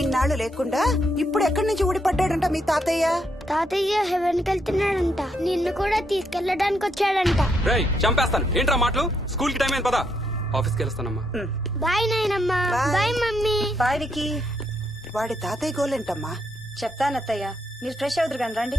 ఇన్నాళ్ళు లేకుండా ఇప్పుడు ఎక్కడి నుంచి ఊడిపడ్డాడంట మీ తాతయ్య? తాతయ్య హెవెన్ కి వెళ్తున్నాడంట. నిన్ను కూడా తీసుకెళ్లడానికి వచ్చాడంట. రేయ్, చంపేస్తాను. ఏంట్రా మాటలు? స్కూల్ కి టైం అయింది, పదా. ఆఫీస్కి వెళ్తానమ్మా. బాయ్ నాయనమ్మా. Bye mummy. బాయ్ వికీ. వాడి తాతయ్య గోలేంటమ్మా? చెప్తానత్తయ్య, మీరు ఫ్రెష్ అవుతురు కానీ రండి.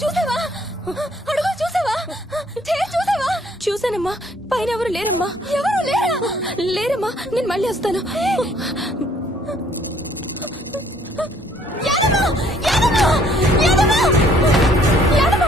చూసావా అడుగు చూసావా చూసావా? చూసానమ్మా. పైన ఎవరు లేరమ్మా. ఎవరు లేరా? లేరమ్మా. నేను మళ్ళీ వస్తాను. యాదమ్మ! యాదమ్మ! యాదమ్మ! యాదమ్మ!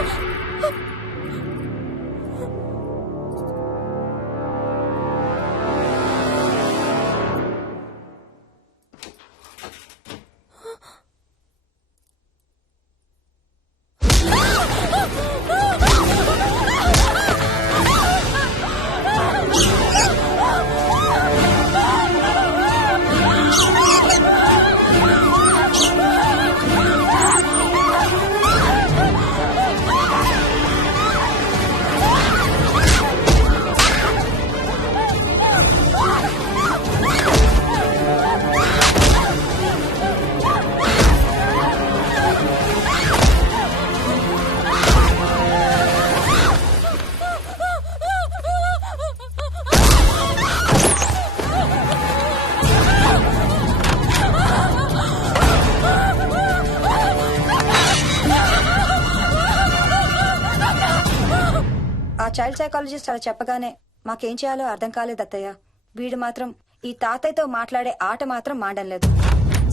ఆ చైల్డ్ సైకాలజిస్ట్ అలా చెప్పగానే మాకేం చేయాలో అర్థం కాలేదు అత్తయ్య. వీడు మాత్రం ఈ తాతయ్యతో మాట్లాడే ఆట మాత్రం మాడం లేదు.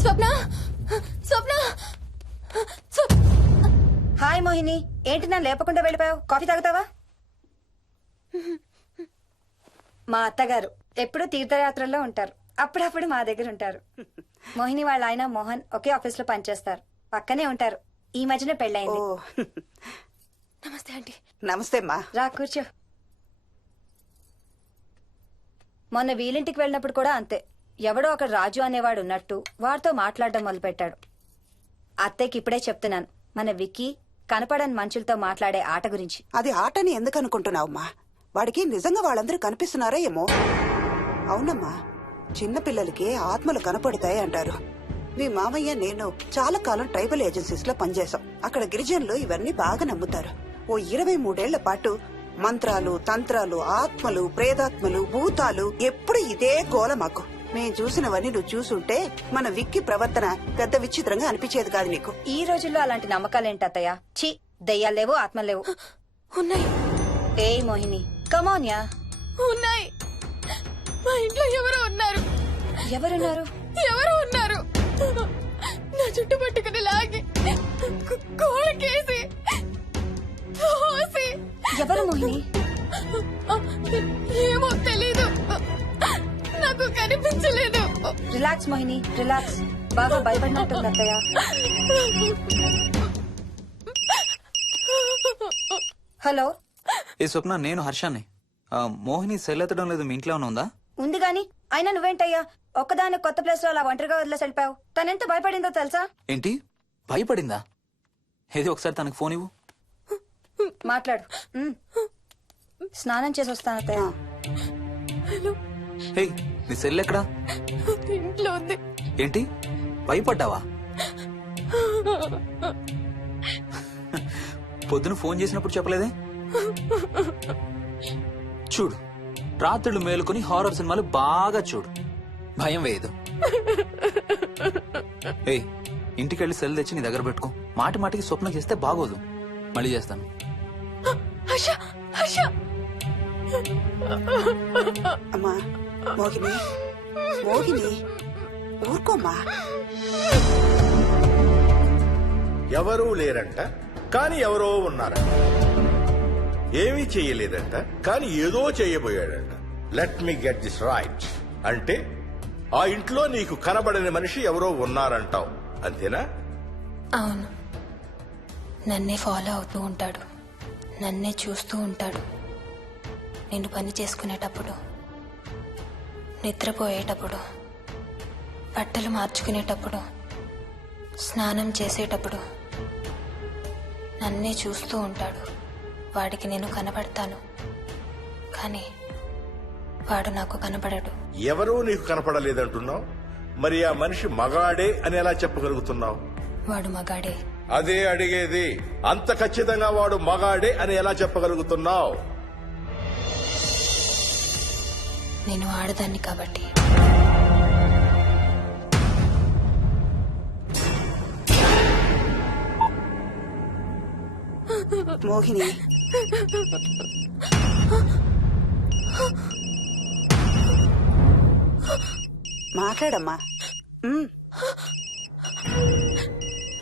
స్వప్న! స్వప్న! హాయ్ మోహిని, ఏంటి నన్ను లేపకుండా వెళ్ళిపోయావు? కాఫీ తాగుతావా? మా అత్తగారు ఎప్పుడూ తీర్థయాత్రల్లో ఉంటారు. అప్పుడప్పుడు మా దగ్గర ఉంటారు. మోహిని వాళ్ళ ఆయన మోహన్ ఒకే ఆఫీస్ లో పనిచేస్తారు. పక్కనే ఉంటారు. ఈ మధ్యన పెళ్ళైంది. నమస్తే ఆంటీ. నమస్తే అమ్మా. రా కూర్చో. మొన్న వీలింటికి వెళ్ళినప్పుడు కూడా అంతే. ఎవడో ఒక రాజు అనేవాడు ఉన్నట్టు వాడితో మాట్లాడడం మొదలుపెట్టాడు. అత్తయ్యకి ఇప్పుడే చెప్తున్నాను, మన విక్కీ కనపడని మనుషులతో మాట్లాడే ఆట గురించి. అది ఆటని ఎందుకు అనుకుంటున్నావమ్మా? వాడికి నిజంగా వాళ్ళందరూ కనిపిస్తున్నారా ఏమో. అవునమ్మా, చిన్నపిల్లలకి ఆత్మలు కనపడతాయి అంటారు. మీ మామయ్య నేను చాలా కాలం ట్రైబల్ ఏజెన్సీస్ లో పనిచేశాం. అక్కడ గిరిజనులు ఇవన్నీ బాగా నమ్ముతారు. ఓ 23 ఏళ్ల పాటు మంత్రాలు, తంత్రాలు, ఆత్మలు, ప్రేతాత్మలు, భూతాలు, ఎప్పుడు ఇదే గోల మాకు. మేం చూసినవన్నీ నువ్వు చూసుంటే మన విక్కి ప్రవర్తన పెద్ద విచిత్రంగా అనిపించేది కాదు నీకు. ఈ రోజుల్లో అలాంటి నమ్మకాలేంటి అత్తయ్య? ఛీ, దెయ్యాలు లేవు, ఆత్మలు లేవు. ఉన్నాయి. ఏ మోహిని, కమోన్యా. ఉన్నాయి. మా ఇంట్లో ఎవరో ఉన్నారు. ఎవరున్నారు? ఎవరు ఉన్నారు? నా చుట్టు పట్టుకుని లాగి కోళ్ళకేసి తోసి. ఎవరు మోహిని? ఏమో తెలీదు, నాకు కనిపించలేదు. Relax Mohini, relax. బాగా భయపడినట్టుంది అత్తయ్య. హలో. ఏ స్వప్న, నేను హర్షాన్ని. మోహిని సెల్ ఎత్తడం లేదు, మీ ఇంట్లో ఉందా? ఉంది గాని అయినా నువ్వేంటయ్యా ఒక్కదాని కొత్త ప్లేస్ లో అలా ఒంటరిగా వదిలేసి వెళ్ళిపోయావు? తనెంత భయపడిందో తెలుసా? ఏంటి, భయపడిందా? ఏది ఒకసారి తనకు ఫోన్ ఇవ్వు. మాట్లాడు. స్నానం చేసి వస్తాను అత్తయ్య. హే, నీ సెల్ ఎక్కడా? ఇంట్లో ఉంది. ఏంటి, భయపడ్డావా? పొద్దున ఫోన్ చేసినప్పుడు చెప్పలేదే? చూడు, రాత్రులు మేలుకొని హారర్ సినిమాలు బాగా చూడు, భయం వేయదు. ఏ, ఇంటికెళ్ళి సెల్ తెచ్చి నీ దగ్గర పెట్టుకో. మాటి మాటికి స్వప్నం చేస్తే బాగోదు. మళ్ళీ చేస్తాను. అమ్మా మోహిని, మోహిని ఊరుకోమ్మా. ఎవరూ లేరంట, కానీ ఎవరో ఉన్నారంట. ఏమీ చెయ్యలేదంట, కానీ ఏదో చెయ్యబోయాడంట. Let me get this right. అంటే ఆ ఇంట్లో నీకు కనబడని మనిషి ఎవరో ఉన్నారంటావు, అంతేనా? అవును. నన్నే ఫాలో అవుతూ ఉంటాడు, నన్నే చూస్తూ ఉంటాడు. నేను పని చేసుకునేటప్పుడు, నిద్రపోయేటప్పుడు, బట్టలు మార్చుకునేటప్పుడు, స్నానం చేసేటప్పుడు నన్నే చూస్తూ ఉంటాడు. వాడికి నేను కనబడతాను, కానీ వాడు నాకు కనబడడు. ఎవరూ నీకు కనపడలేదంటున్నావు, మరి ఆ మనిషి మగాడే అని ఎలా చెప్పగలుగుతున్నావు? వాడు మగాడే. అదే అడిగేది. అంత ఖచ్చితంగా వాడు మగాడే అని ఎలా చెప్పగలుగుతున్నావు? నేను ఆడదాన్ని కాబట్టి. మోహిని మాట్లాడమ్మా.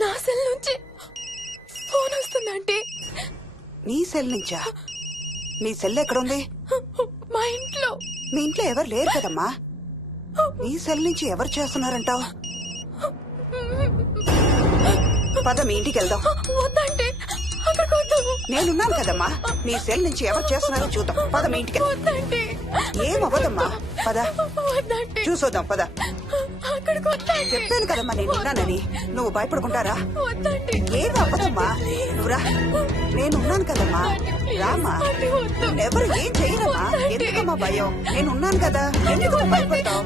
నా సెల్ నుంచి ఫోన్ వస్తుందంటే నీ సెల్ నుంచా? నీ సెల్ ఎక్కడుంది? మా ఇంట్లో. మీ ఇంట్లో ఎవరు లేరు కదమ్మా. నీ సెల్ నుంచి ఎవరు చేస్తున్నారంటావు? పద మీ ఇంటికి వెళ్దాం. వద్దంటే అక్కడికి వద్దాము. నేనున్నాను కదమ్మా. నీ సెల్ నుంచి ఎవరు చేస్తున్నారో చూద్దాం. పద మీ ఇంటికి. వద్దంటే ఏం అవ్వదమ్మా. పద వద్దంటే చూసొద్దాం. పద. అక్కడికి వద్దంటే. చెప్పాను కదమ్మా నేనున్నానని. నువ్వు భయపడుకుంటారా? వద్దంటే ఏం అవ్వదమ్మా. నువ్వురా. నేనున్నాను కదమ్మా. రామ్మా. ఎవరు ఏం చెయ్యరమ్మా. ఎందుకమ్మా భయం? నేనున్నాను కదా. ఎందుకు భయపడతావు?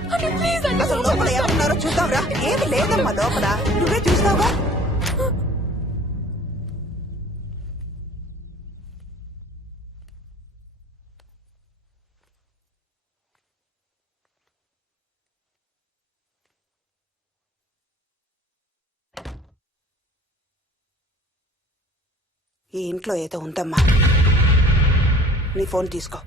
అసలు లోపల ఎవరున్నారో చూద్దాంరా. ఏమి లేదమ్మా లోపల. నువ్వే చూస్తావా? ఈ ఇంట్లో ఏదో ఉందమ్మా. నీ ఫోన్ తీసుకో.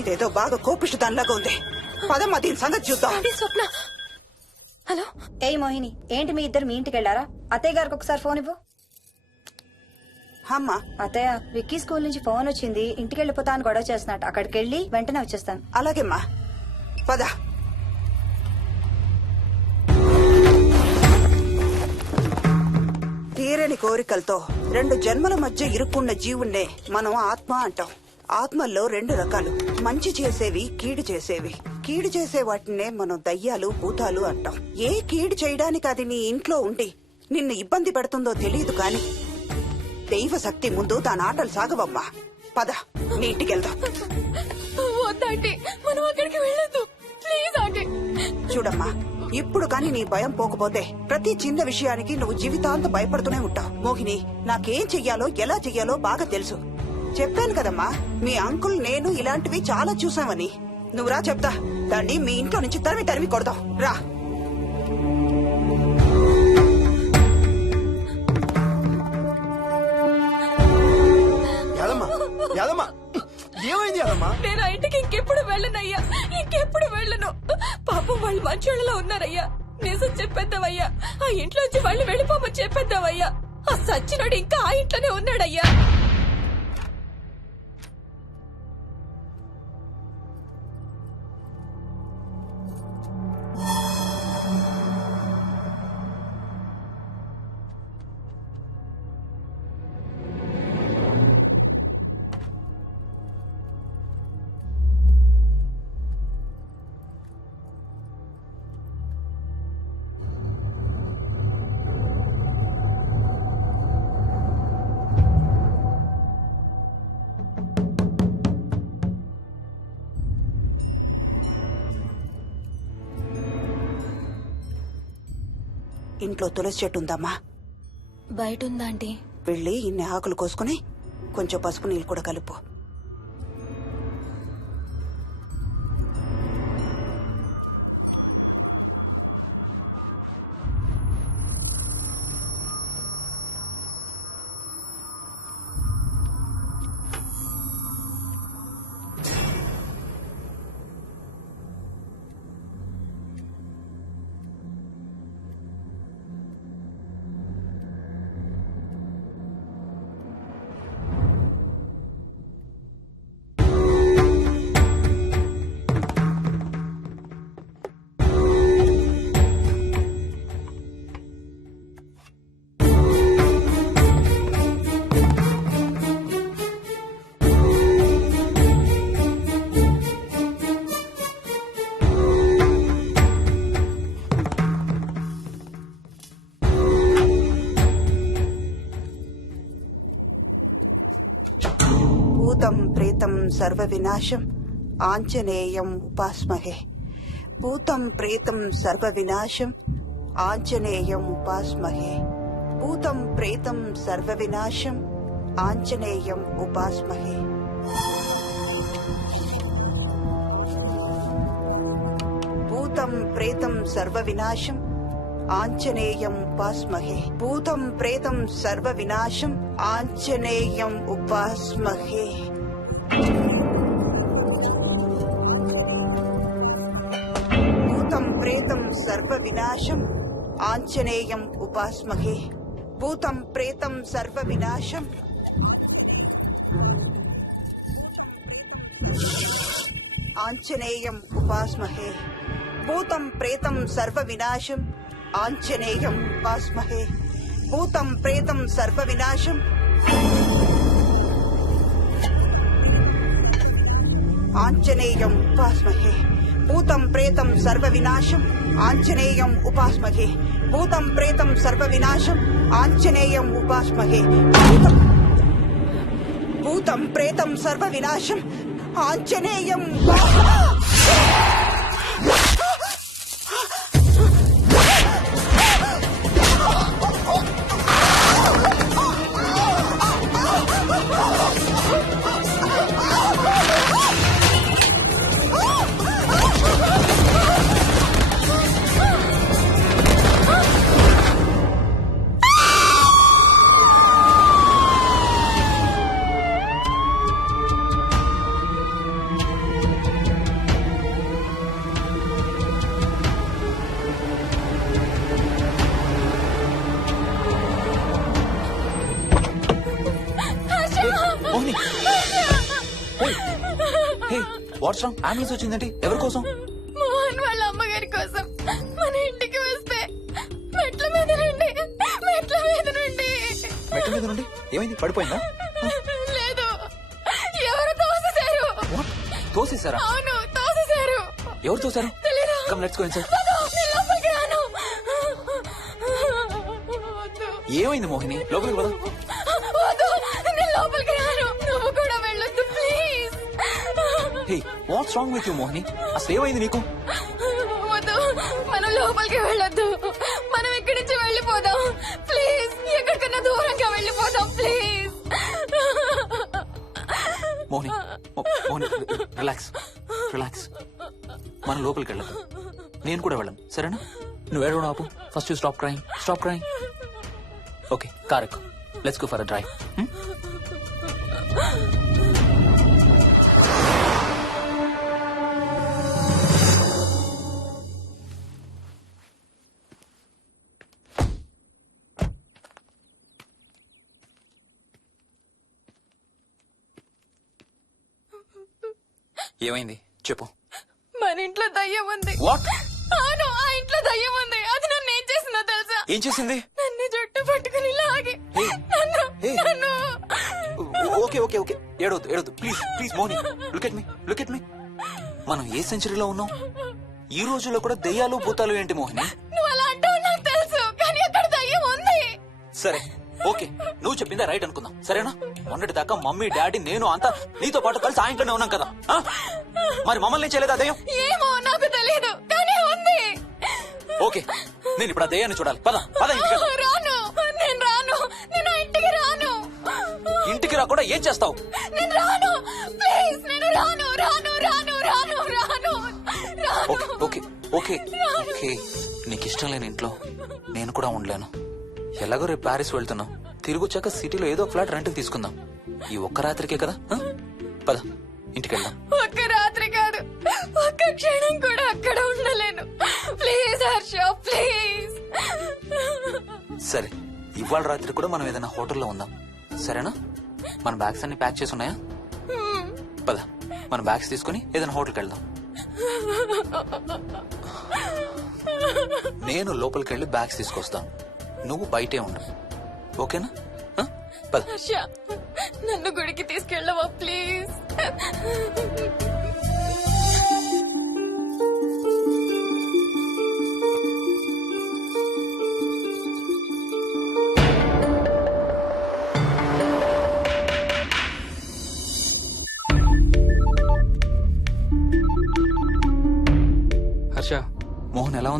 ఇదేదో బాగా కోపిష్టి దానిలాగా ఉంది. పదమ్మా దీని సంగతి చూద్దాం. స్వప్న. హలో. ఏయ్ మోహిని, ఏంటి మీ ఇద్దరు మీ ఇంటికి వెళ్లారా? అత్తయ్య గారికి ఒకసారి ఫోన్ ఇవ్వు. అమ్మా. అత్తయ్య, విక్కీ స్కూల్ నుంచి ఫోన్ వచ్చింది. ఇంటికి వెళ్ళిపోతా అని గొడవ చేస్తున్నట్టు. అక్కడికి వెళ్ళి వెంటనే వచ్చేస్తాను. అలాగేమ్మా. పద. తీరని కోరికలతో 2 జన్మల మధ్య ఇరుక్కున్న జీవుణ్ణే మనం ఆత్మ అంటాం. ఆత్మల్లో 2 రకాలు. మంచి చేసేవి, కీడు చేసేవి. కీడు చేసే వాటినే మనం దయ్యాలు, భూతాలు అంటాం. ఏ కీడు చేయడానికి అది నీ ఇంట్లో ఉండి నిన్ను ఇబ్బంది పెడుతుందో తెలియదు కాని దైవ శక్తి ముందు దాని ఆటలు సాగవమ్మా. పద నీ ఇంటికి వెళ్దాం. వద్దంటే మనం అక్కడికి వెళ్ళొద్దు. ప్లీజ్ అంటే. చూడమ్మా, ఇప్పుడు కాని నీ భయం పోకపోతే ప్రతి చిన్న విషయానికి నువ్వు జీవితాంతం భయపడుతూనే ఉంటావు. మోహిని, నాకేం చెయ్యాలో ఎలా చెయ్యాలో బాగా తెలుసు. చెప్పాను కదమ్మా, మీ అంకుల్ నేను ఇలాంటివి చాలా చూసామని. నువ్వు రా చెప్తా. దాన్ని మీ ఇంట్లో నుంచి తరిమి తరిమి కొడదాం. రా. ఏమైంది యాదమ్మా? నేను ఆ ఇంటికి ఇంకెప్పుడు వెళ్ళనయ్యా. ఇంకెప్పుడు వెళ్ళను. పాపం వాళ్ళు మంచోళ్ళలో ఉన్నారయ్యా. నిజం చెప్పేద్దామయ్యా. ఆ ఇంట్లోంచి వాళ్ళు వెళ్ళిపోమని చెప్పేద్దామయ్యా. ఆ సచ్చినోడు ఇంకా ఆ ఇంట్లోనే ఉన్నాడయ్యా. ఇంట్లో తులసి చెట్టు ఉందమ్మా. బయట ఉందా ఆంటీ? వెళ్ళి ఇన్ని ఆకులు కోసుకుని కొంచెం పసుపు నీళ్ళు కూడా కలుపు. సర్వ వినాశం ఆంజనేయం ఉపాస్మహే. భూతం ప్రేతం సర్వ వినాశం ఆంజనేయం ఉపాస్మహే. భూతం ప్రేతం సర్వ వినాశం ఆంజనేయం ఉపాస్మహే. భూతం ప్రేతం సర్వ వినాశం ఆంజనేయం ఉపాస్మహే. భూతం ప్రేతం సర్వ వినాశం ఆంజనేయం ఉపాస్మహే. భూతం ప్రేతం సర్వ వినాశం ఆంజనేయం ఉపాస్మహే. భూతం ప్రేతం సర్వ వినాశం ఆంజనేయం ఉపాస్మహే. భూతం ప్రేతం సర్వ వినాశం ఆంజనేయం ఉపాస్మహే. భూతం ప్రేతం సర్వ వినాశం ఆంజనేయం ఉపాస్మహే. భూతం ప్రేతం సర్వ వినాశం ఆంజనేయం ఉపాస్మహే. భూతం ప్రేతం సర్వ వినాశం ఆంజనేయం ఉపాస్మహే. భూతం ప్రేతం సర్వ వినాశం ఆంజనేయం వాట్స్ రాంగ్? అంబులెన్స్ వచ్చిందండి. ఎవరి కోసం? మోహన్ వాళ్ళ అమ్మగారి కోసం. మన ఇంటికి వస్తే మెట్ల మీద నుండి మెట్ల మీద నుండి ఏమైంది? పడిపోయిందా? లేదు, ఎవరు తోసేశారు. తోసేశారా? అవును, తోసేశారు. ఎవరు తోసారు? తెలీదు. Come let's go inside. నేను లోపలికి రాను. వద్దు. ఏమైంది మోహిని? లోపలికి పద. వద్దు, నేను లోపలికి రాను. నువ్వు కూడా వెళ్ళొద్దు please. Hey, watts wrong with you Mohini? అసలు ఏమైంది నీకు? వద్దు, మనం లోపలికి వెళ్ళొద్దు. మనం ఇక్కడి నుంచి వెళ్ళిపోదాం ప్లీజ్. ఎక్కడికన్నా దూరంగా వెళ్ళిపోదాం please. Mohini, Mohini, relax relax. మనం లోపలికి వెళ్ళదు. నేను కూడా వెళ్ళను, సరేనా? నువ్వు ఏడవడం ఆపు. First you stop crying. Stop crying. Okay, car ఎక్కు. Let's go for a drive. ఏమైంది చెప్పు. మన ఇంట్లో దయ్యం ఉంది. వాట్? అవును, ఆ ఇంట్లో దయ్యం ఉంది. అది నన్ను ఏం చేసిందో తెలుసా? ఏం చేసింది? నన్ను జుట్టు పట్టుకుని లాగి నన్ను ఓకే ఓకే ఓకే, ఏడవద్దు ఏడవద్దు please please Moni. Look at me, look at me. మనం ఏ సెంచరీలో ఉన్నాం? ఈ రోజుల్లో కూడా దెయ్యాలు భూతాలు ఏంటి మోహిని? నువ్వు అలా అంటావు నాకు తెలుసు, కానీ అక్కడ దయ్యం ఉంది. సరే ఓకే, నువ్వు చెప్పిందే రైట్ అనుకుందాం, సరేనా? మొన్నటి దాకా మమ్మీ డాడీ నేను అంతా నీతో పాటు కలిసి ఆ ఇంట్లోనే ఉన్నాం కదా. మరి మమ్మల్ని చేయలేదా దెయ్యం? ఏమో నాకు తెలియదు, కానీ ఉంది. ఓకే, నేను ఇప్పుడు ఆ దెయ్యాన్ని చూడాలి. పద పద ఇంటికి వెళ్దాం. రాను, నేను రాను. నేను ఆ ఇంటికి రాను. ఇంటికి రాకుండా ఏం చేస్తావు? నేను రాను ప్లీజ్. నేను రాను రాను రాను రాను రాను. ఓకే ఓకే ఓకే ఓకే, నీకు ఇష్టం లేని ఇంట్లో నేను కూడా ఉండలేను. ఎలాగో రేపు ప్యారిస్ వెళ్తున్నాం. తిరిగి వచ్చాక సిటీలో ఏదో ఫ్లాట్ రెంట్కి తీసుకుందాం. ఈ ఒక్క రాత్రికే కదా. పద ఇంటికి వెళ్దాం. ఒక్క రాత్రి కాదు, ఒక్క క్షణం కూడా అక్కడ ఉండలేను. Please Harsha, please. సరే, ఇవాళ రాత్రి కూడా మనం ఏదైనా హోటల్లో ఉందాం, సరేనా? మన బ్యాగ్స్ అన్ని ప్యాక్ చేసి ఉన్నాయా? పద మన బ్యాగ్స్ తీసుకుని ఏదైనా హోటల్కి వెళ్దాం. నేను లోపలికి వెళ్ళి బ్యాగ్స్ తీసుకొస్తాను, నువ్వు బయటే ఉండు, ఓకేనా? పద. హర్ష, నన్ను గుడికి తీసుకెళ్ళవా ప్లీజ్?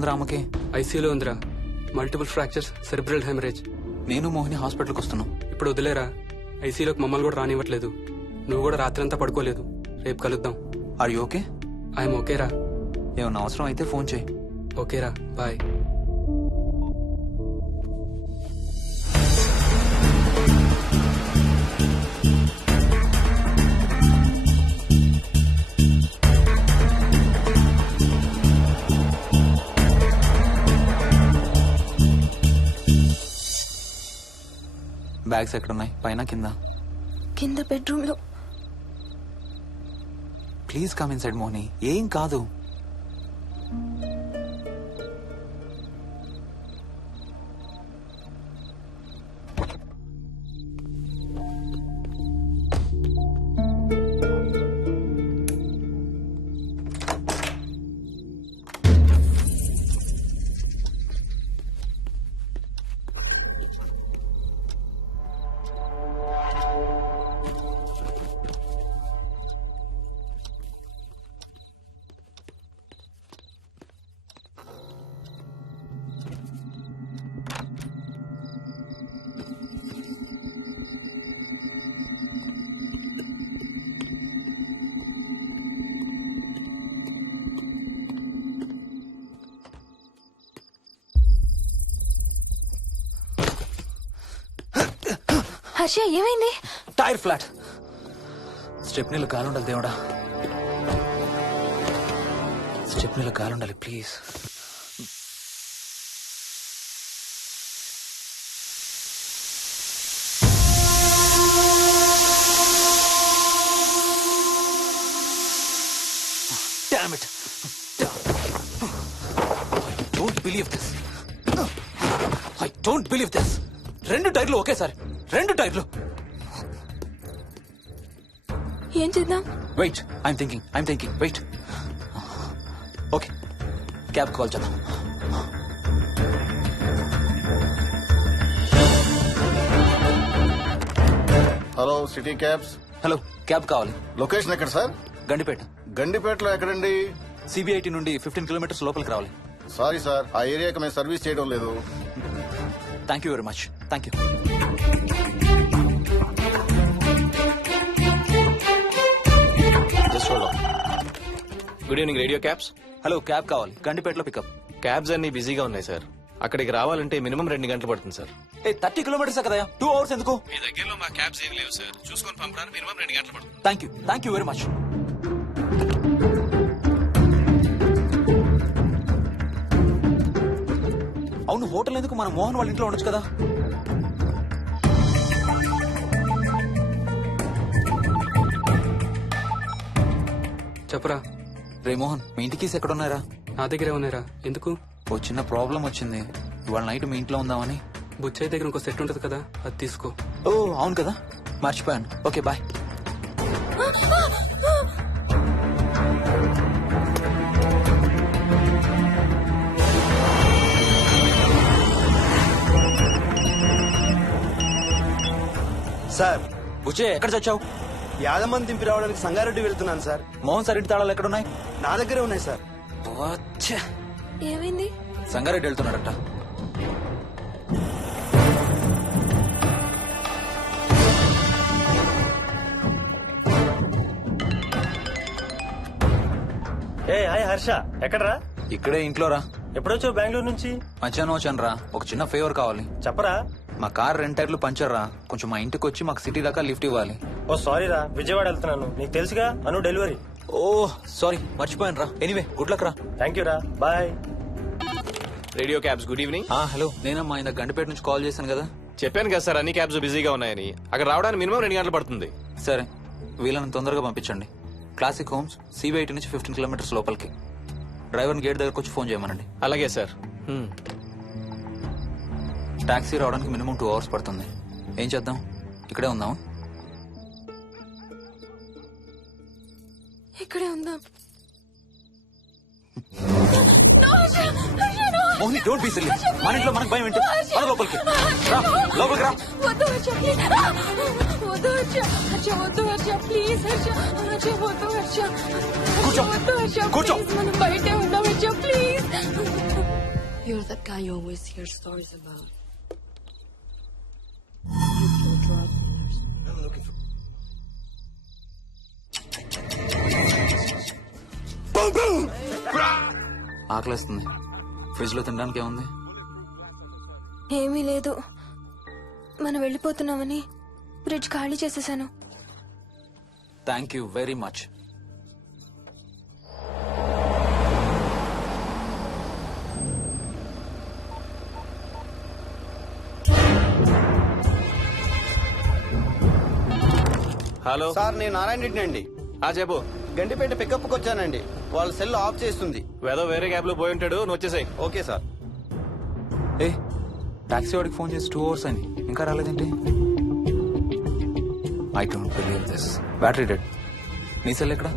ఉందిరా ఆమెకి? ఐసీయూలో ఉందిరా. Multiple fractures, cerebral haemorrhage. నేను మోహిని హాస్పిటల్కి వస్తున్నాం. ఇప్పుడు వదిలేరా, ఐసీయూలోకి మమ్మల్ని కూడా రానివ్వట్లేదు. నువ్వు కూడా రాత్రంతా పడుకోలేదు. రేపు కలుద్దాం. Are you okay? ఐఎమ్ ఓకేరా. ఏమన్నా అవసరం అయితే ఫోన్ చేయి. ఓకేరా, బాయ్. బ్యాగ్స్ ఎక్కడున్నాయి? పైన కింద? కింద బెడ్రూమ్ లో. Please come inside Mohini. ఏం కాదు. హర్ష, ఏమైంది? Tyre flat. స్టెప్నీలో కాలుండాలి దేవుడా. స్టెప్నీలో కాలుండాలి please. Damn it. I don't believe this. I don't believe this. 2 టైర్లు ఒకేసారి. 2 టైర్లు. ఏం చేద్దాం? Wait, I'm thinking. Wait. Okay, cab call చేద్దాం. Hello, city cabs. Hello, cab కావాలి. లొకేషన్ ఎక్కడ సార్? గండిపేట. గండిపేటలో ఎక్కడండి? సిబిఐటి నుండి 15 కిలోమీటర్స్ లోపలికి రావాలి. సారీ సార్, ఆ ఏరియాకి మేము సర్వీస్ చేయడం లేదు. Thank you very much. Thank you. Good evening radio cabs. Hello, cab కావాలి. గండిపేటలో పికప్. క్యాబ్స్ అన్ని బిజీగా ఉన్నాయి సార్. అక్కడికి రావాలంటే మినిమం 2 గంటలు పడుతుంది సార్. 30 కిలోమీటర్స్ కదా, 2 అవర్స్ ఎందుకు? మీ దగ్గరలో మా క్యాబ్స్ ఏం లేవు సార్. చూసుకొని పంపడానికి మినిమం 2 గంటలు పడుతుంది. Thank you very much. అవును, హోటల్ ఎందుకు? మన మోహన్ వాళ్ళ ఇంట్లో ఉండొచ్చు కదా. చెప్పరా. రే మోహన్, మీ ఇంటి కీస్ ఎక్కడ ఉన్నారా? నా దగ్గరే ఉన్నారా. ఎందుకు? ఓ చిన్న ప్రాబ్లం వచ్చింది. ఇవాళ నైట్ మీ ఇంట్లో ఉందామని. బుచ్చయ్య దగ్గర ఇంకో సెట్ ఉంటది కదా, అది తీసుకో. ఓ అవును కదా, మర్చిపోయాను. Okay bye. సార్, బుచ్చయ్య ఎక్కడ చచ్చావు? యాదమ్మని దింపి రావడానికి సంగారెడ్డి వెళ్తున్నాను సార్. మోహన్ సార్ ఇంటి తాళాలు ఎక్కడున్నాయి? నా దగ్గరే ఉన్నాయి సార్. ఏమైంది? సంగారెడ్డి వెళ్తున్నాడట. ఏ హాయ్ హర్ష, ఎక్కడరా? ఇక్కడే ఇంట్లో రా. ఎప్పుడొచ్చావు బెంగళూరు నుంచి? మధ్యాహ్నం వచ్చాను రా. ఒక చిన్న ఫేవర్ కావాలి. చెప్పరా. మా కార్ 2 టైర్లు పంచర్ రా. కొంచెం మా ఇంటికి వచ్చి మాకు సిటీ దాకా లిఫ్ట్ ఇవ్వాలి. ఓ సారీ రా, విజయవాడ వెళ్తున్నాను. నీకు తెలుసుగా, అను డెలివరీ. ఓ సారీ, మర్చిపోయాను రా. ఎనీవే, గుడ్ లక్ రా. థ్యాంక్ యూ రా, bye. Radio cabs, good evening. Hello, నేనమ్మా ఇంత గండిపేట నుంచి కాల్ చేశాను కదా. చెప్పాను కదా సార్, అన్ని క్యాబ్స్ బిజీగా ఉన్నాయని. అక్కడ రావడానికి మినిమం 2 గంటలు పడుతుంది. సరే, వీళ్ళని తొందరగా పంపించండి. క్లాసిక్ హోమ్స్, సిబిఐటి నుంచి 15 కిలోమీటర్స్ లోపలికి. డ్రైవర్ని గేట్ దగ్గరకు వచ్చి ఫోన్ చేయమనండి. అలాగే సార్. టాక్సీ రావడానికి మినిమం 2 అవర్స్ పడుతుంది. ఏం చేద్దాం? ఇక్కడే ఉందాం. ఇక్కడే ఉందాం. Mohini, don't be silly. మన ఇంట్లో మనకు భయం ఏంటి? మన లోపలికి రా, లోపలికి రా. వద్దు హర్ష, ప్లీజ్. వద్దు హర్ష, హర్ష వద్దు హర్ష, ప్లీజ్ హర్ష, హర్ష వద్దు హర్ష. కూర్చో, వద్దు హర్ష, కూర్చో. ప్లీజ్, మనం బయటే ఉందాం Harsha, please. You're that guy you always hear stories about. ఆకలేస్తుంది. ఫ్రిడ్జ్ లో తినడానికి ఏముంది? ఏమీ లేదు. మనం వెళ్ళిపోతున్నామని ఫ్రిడ్జ్ ఖాళీ చేసేసాను. Thank you very much. Hello sir నేను నారాయణ రెడ్డి అండి. చెప్పు. గండిపేట పికప్కి వచ్చానండి. వాళ్ళ సెల్ ఆఫ్ చేస్తుంది. ఏదో వేరే క్యాబ్ లో పోయి ఉంటాడు, నువ్వు వచ్చేసాయి. Okay sir. ఏ టాక్సీ వాడికి ఫోన్ చేసి 2 hours అని ఇంకా రాలేదేంటి? I don't believe this. Battery dead. నీ సెల్ ఎక్కడ?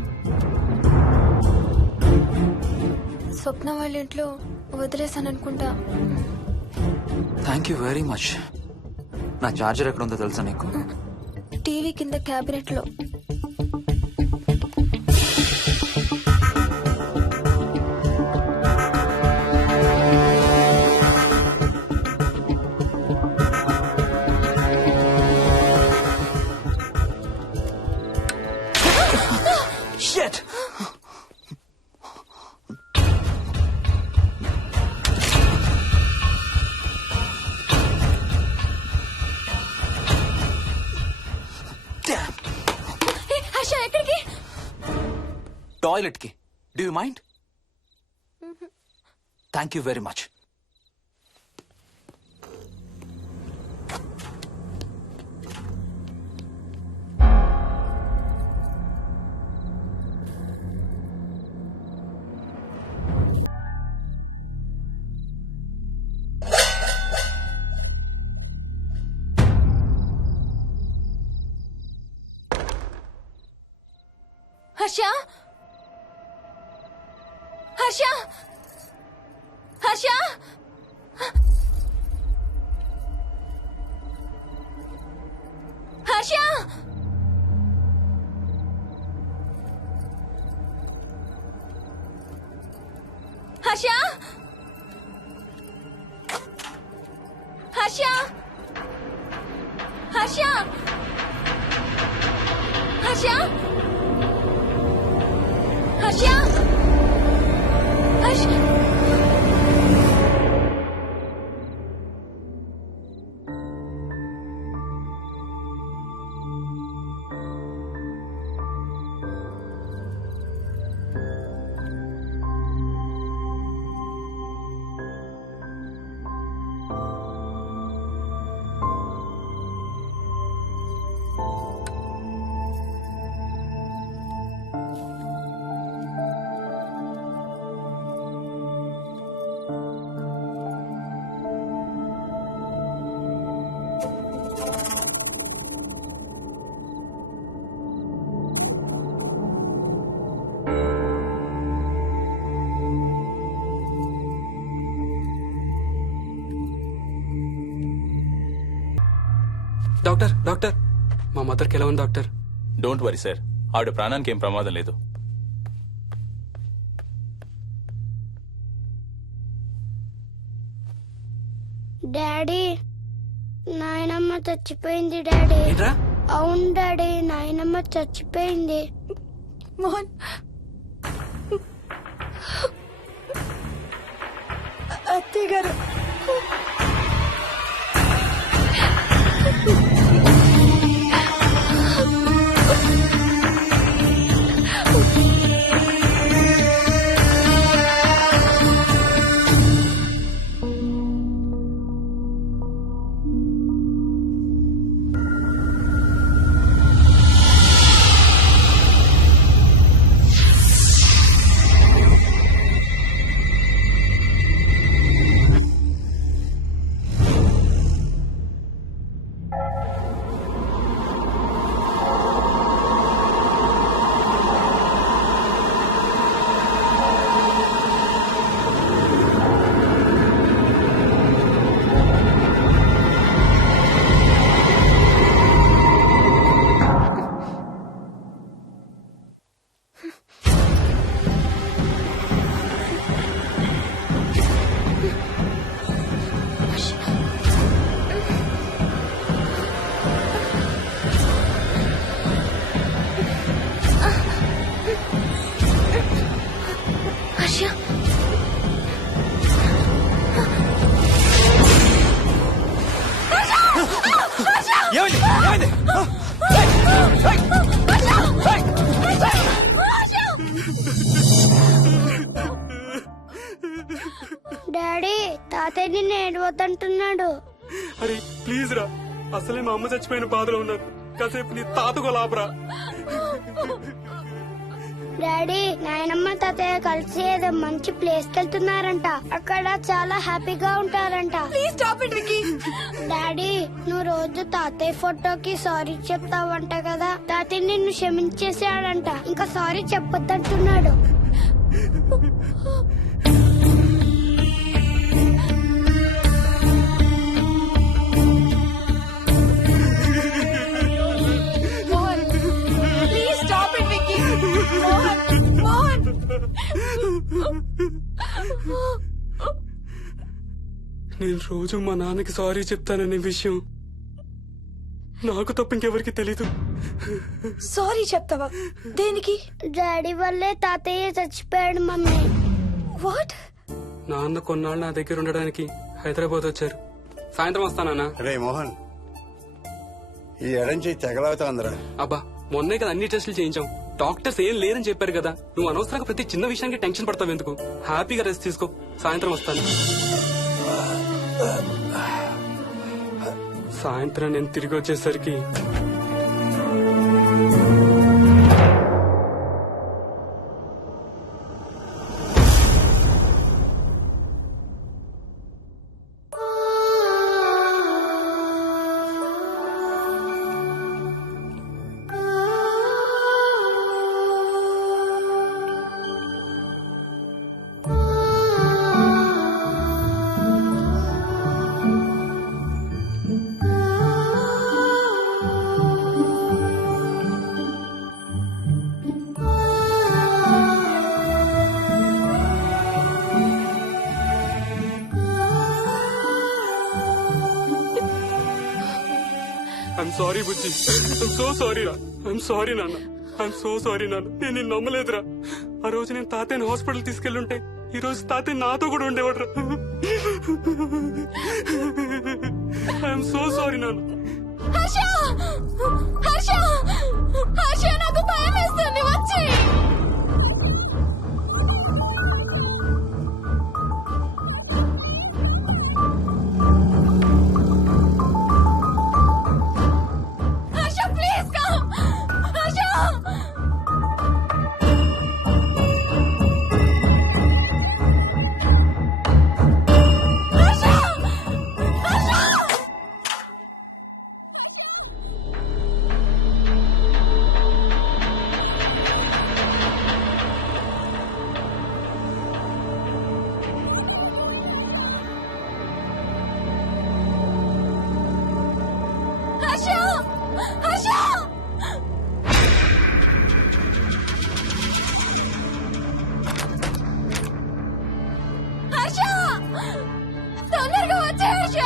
స్వప్న వాళ్ళ ఇంట్లో వదిలేసాను అనుకుంటా. Thank you very much. నా చార్జర్ ఎక్కడ ఉందో తెలుసా నీకు? టీవీ కింద క్యాబినెట్ లో. Shit! హర్ష ఎక్కడికి? టాయిలెట్ కి. Do you mind? Thank you very much. Harsha Harsha Harsha Harsha Harsha Harsha Harsha Harsha Harsha Harsha doctor doctor మా మదర్కి ఎలా ఉంది డాక్టర్? డోంట్ వరీ సార్, ఆవిడ ప్రాణానికి ఏం ప్రమాదం లేదు. డాడీ నాయనమ్మ చచ్చిపోయింది డాడీ. ఏంట్రా? అవును డాడీ, నాయనమ్మ చచ్చిపోయింది. మోహన్ అత్తయ్య గారు డాడీ తాతయ్య నిన్ను ఏడవద్దంటున్నాడు. అరే ప్లీజ్ రా, అసలే మా అమ్మ చచ్చిపోయిన బాధలో ఉన్నాను. కాసేపు నీ తాతకు లాపరా. డాడీ నాయనమ్మ తాతయ్య కలిసి ఏదో మంచి ప్లేస్ కి వెళ్తున్నారంట. అక్కడ చాలా హ్యాపీగా ఉంటారంట. డాడీ నువ్వు రోజు తాతయ్య ఫోటోకి సారీ చెప్తావంట కదా. తాతయ్య నిన్ను క్షమించేసాడంట. ఇంకా సారీ చెప్పొద్దంటున్నాడు. నేను రోజు మా నాన్నకి సారీ చెప్తాననే విషయం నాకు తప్ప ఇంకెవరికి తెలీదు. సారీ చెప్తావా? దేనికి? డాడీ వల్లే తాతయ్య చచ్చిపోయాడు మమ్మీ. వాట్? నాన్న కొన్నాళ్ళు నా దగ్గర ఉండడానికి హైదరాబాద్ వచ్చారు. సాయంత్రం వస్తానా? రే మోహన్, ఈ ఎడం చేయి తెగలవుతాందిరా. అబ్బా మొన్నే కదా అన్ని టెస్టులు చేయించాం. డాక్టర్స్ ఏం లేదని చెప్పారు కదా. నువ్వు అనవసరంగా ప్రతి చిన్న విషయానికి టెన్షన్ పడతావు ఎందుకు? హ్యాపీగా రెస్ట్ తీసుకో. సాయంత్రం వస్తాను. సాయంత్రం నేను తిరిగి వచ్చేసరికి I'm sorry Bujji. I'm so sorry రా. ఐఎమ్ సారీ నాన్న. ఐఎమ్ సో సారీ నాన్న. నేను నిన్ను నమ్మలేదురా. ఆ రోజు నేను తాతయ్యని హాస్పిటల్ తీసుకెళ్ళుంటే ఈ రోజు తాతయ్య నాతో కూడా ఉండేవాడు రా. ఐఎమ్ సో సారీ నాన్న. నాకు భయం వేస్తుంది. వచ్చి తొందరగా వచ్చే హర్ష.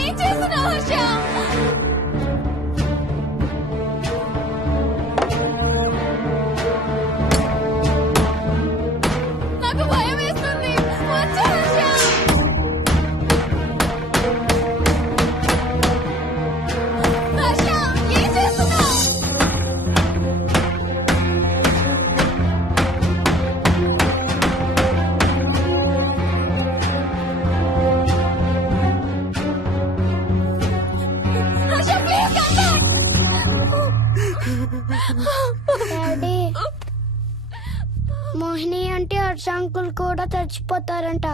ఏం చేస్తున్నావు హర్ష? నాకు భయం వేస్తుంది. వచ్చే హర్ష. హర్ష ఏం చేస్తున్నావు? హర్ష ప్లీజ్ డాడీ మోహిని అంటే హర్ష అంకుల్ కూడా చచ్చిపోతారంట.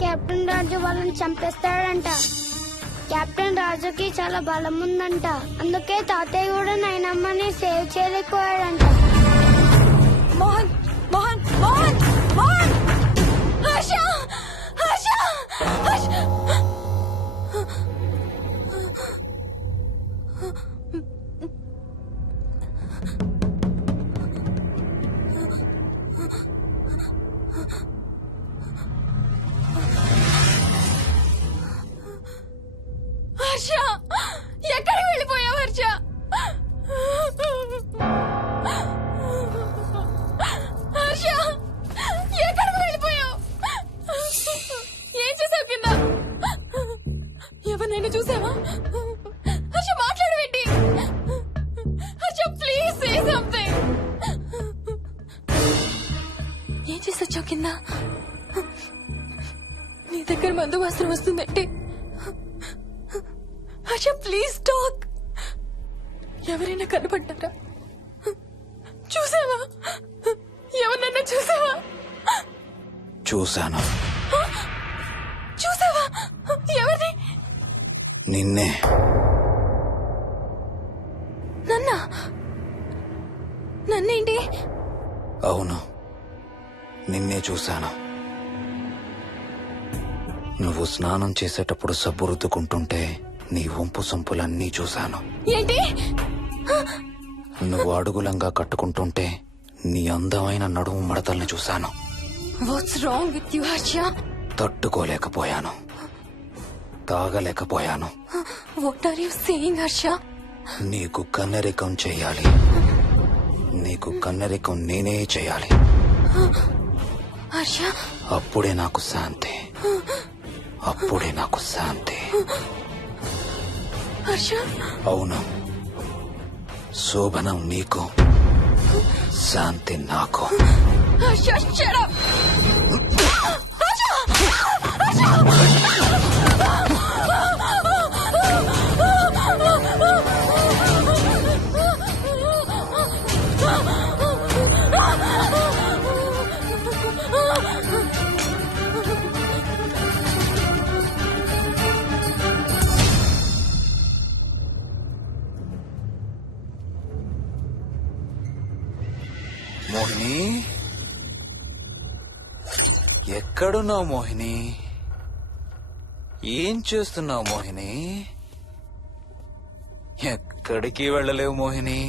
కెప్టెన్ రాజు వాళ్ళని చంపేస్తాడంట. కెప్టెన్ రాజుకి చాలా బలం ఉందంట. అందుకే తాతయ్య కూడా నాయనమ్మని సేవ్ చేయలేకపోయాడంట. మోహన్ మోహన్ మోహన్ మోహన్. హర్ష హర్ష హర్ష. హర్ష ఎక్కడికి వెళ్ళిపోయావు హర్ష? హర్ష ఎక్కడికి వెళ్ళిపోయావు? దగ్గర మందు వాసన వస్తుందంటే హర్ష ప్లీజ్ టాక్. ఎవరైనా కనపడ్డారా? చూసావా? ఎవరన్నా చూసావా? చూశాను. చూసావా? ఎవరిని? నిన్నే. నన్నేంటి? అవును, నిన్నే చూశాను. నువ్వు స్నానం చేసేటప్పుడు సబ్బు రుద్దుకుంటుంటే నీ వంపు సొంపులన్నీ చూశాను. ఏంటి? నువ్వు అడుగులంగా కట్టుకుంటుంటే నీ అందమైన నడుము మడతల్ని చూశాను. What's wrong with you Harsha? తట్టుకోలేకపోయాను, తాగలేకపోయాను. What are you saying Harsha? నీకు కన్నరికం చెయ్యాలి. నీకు కన్నరికం నేనే చేయాలి. హర్ష, అప్పుడే నాకు శాంతి. అప్పుడే నాకు శాంతి. హర్ష, అవును, శోభనం నీకు, శాంతి నాకు. Harsha, shut up! మోహిని, ఎక్కడున్నావు మోహిని? ఏం చేస్తున్నావు మోహిని? ఎక్కడికి వెళ్ళలేవు మోహిని.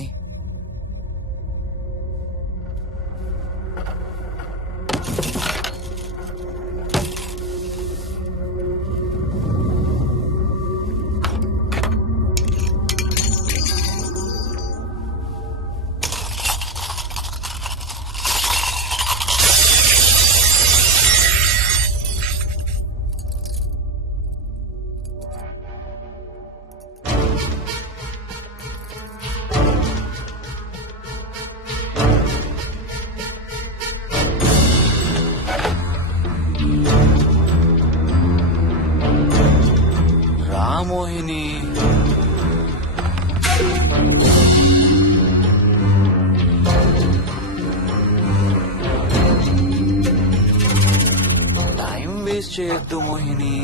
మోహిని, టైం వేస్ట్ చేయొద్దు మోహిని.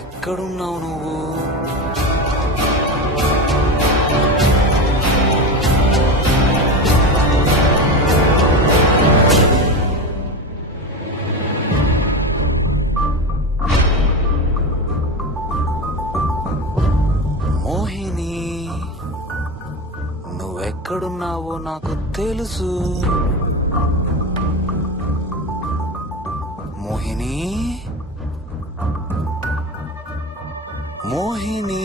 ఎక్కడున్నావు నువ్వు? మోహిని, నువ్వెక్కడున్నావో నాకు తెలుసు. మోహిని, మోహిని,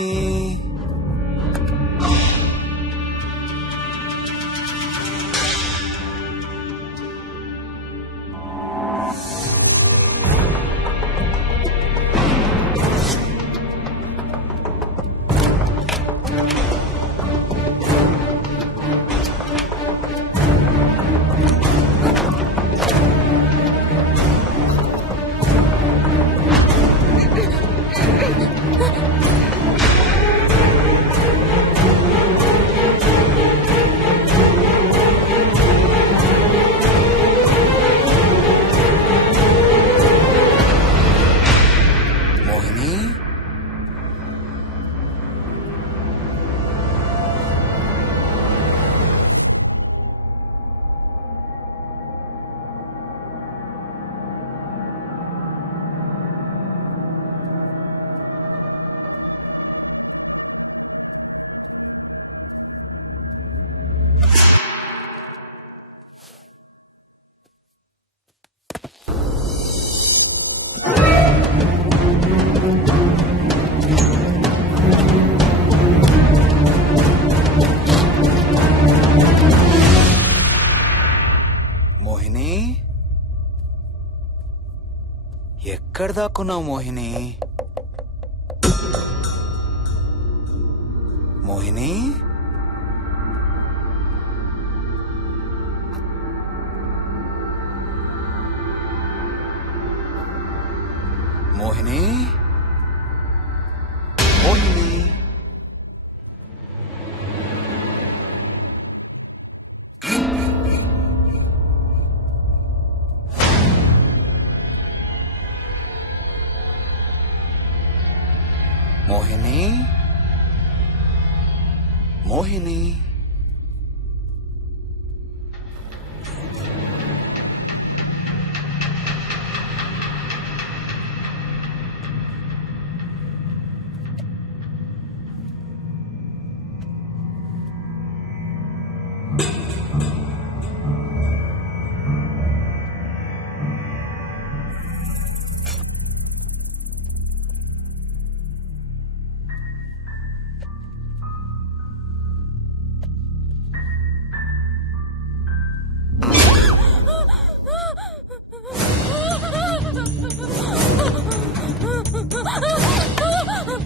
ఎక్కడ దాక్కున్నావు మోహిని? మోహిని, మోహిని, మోహిని. మోహిని, మోహిని.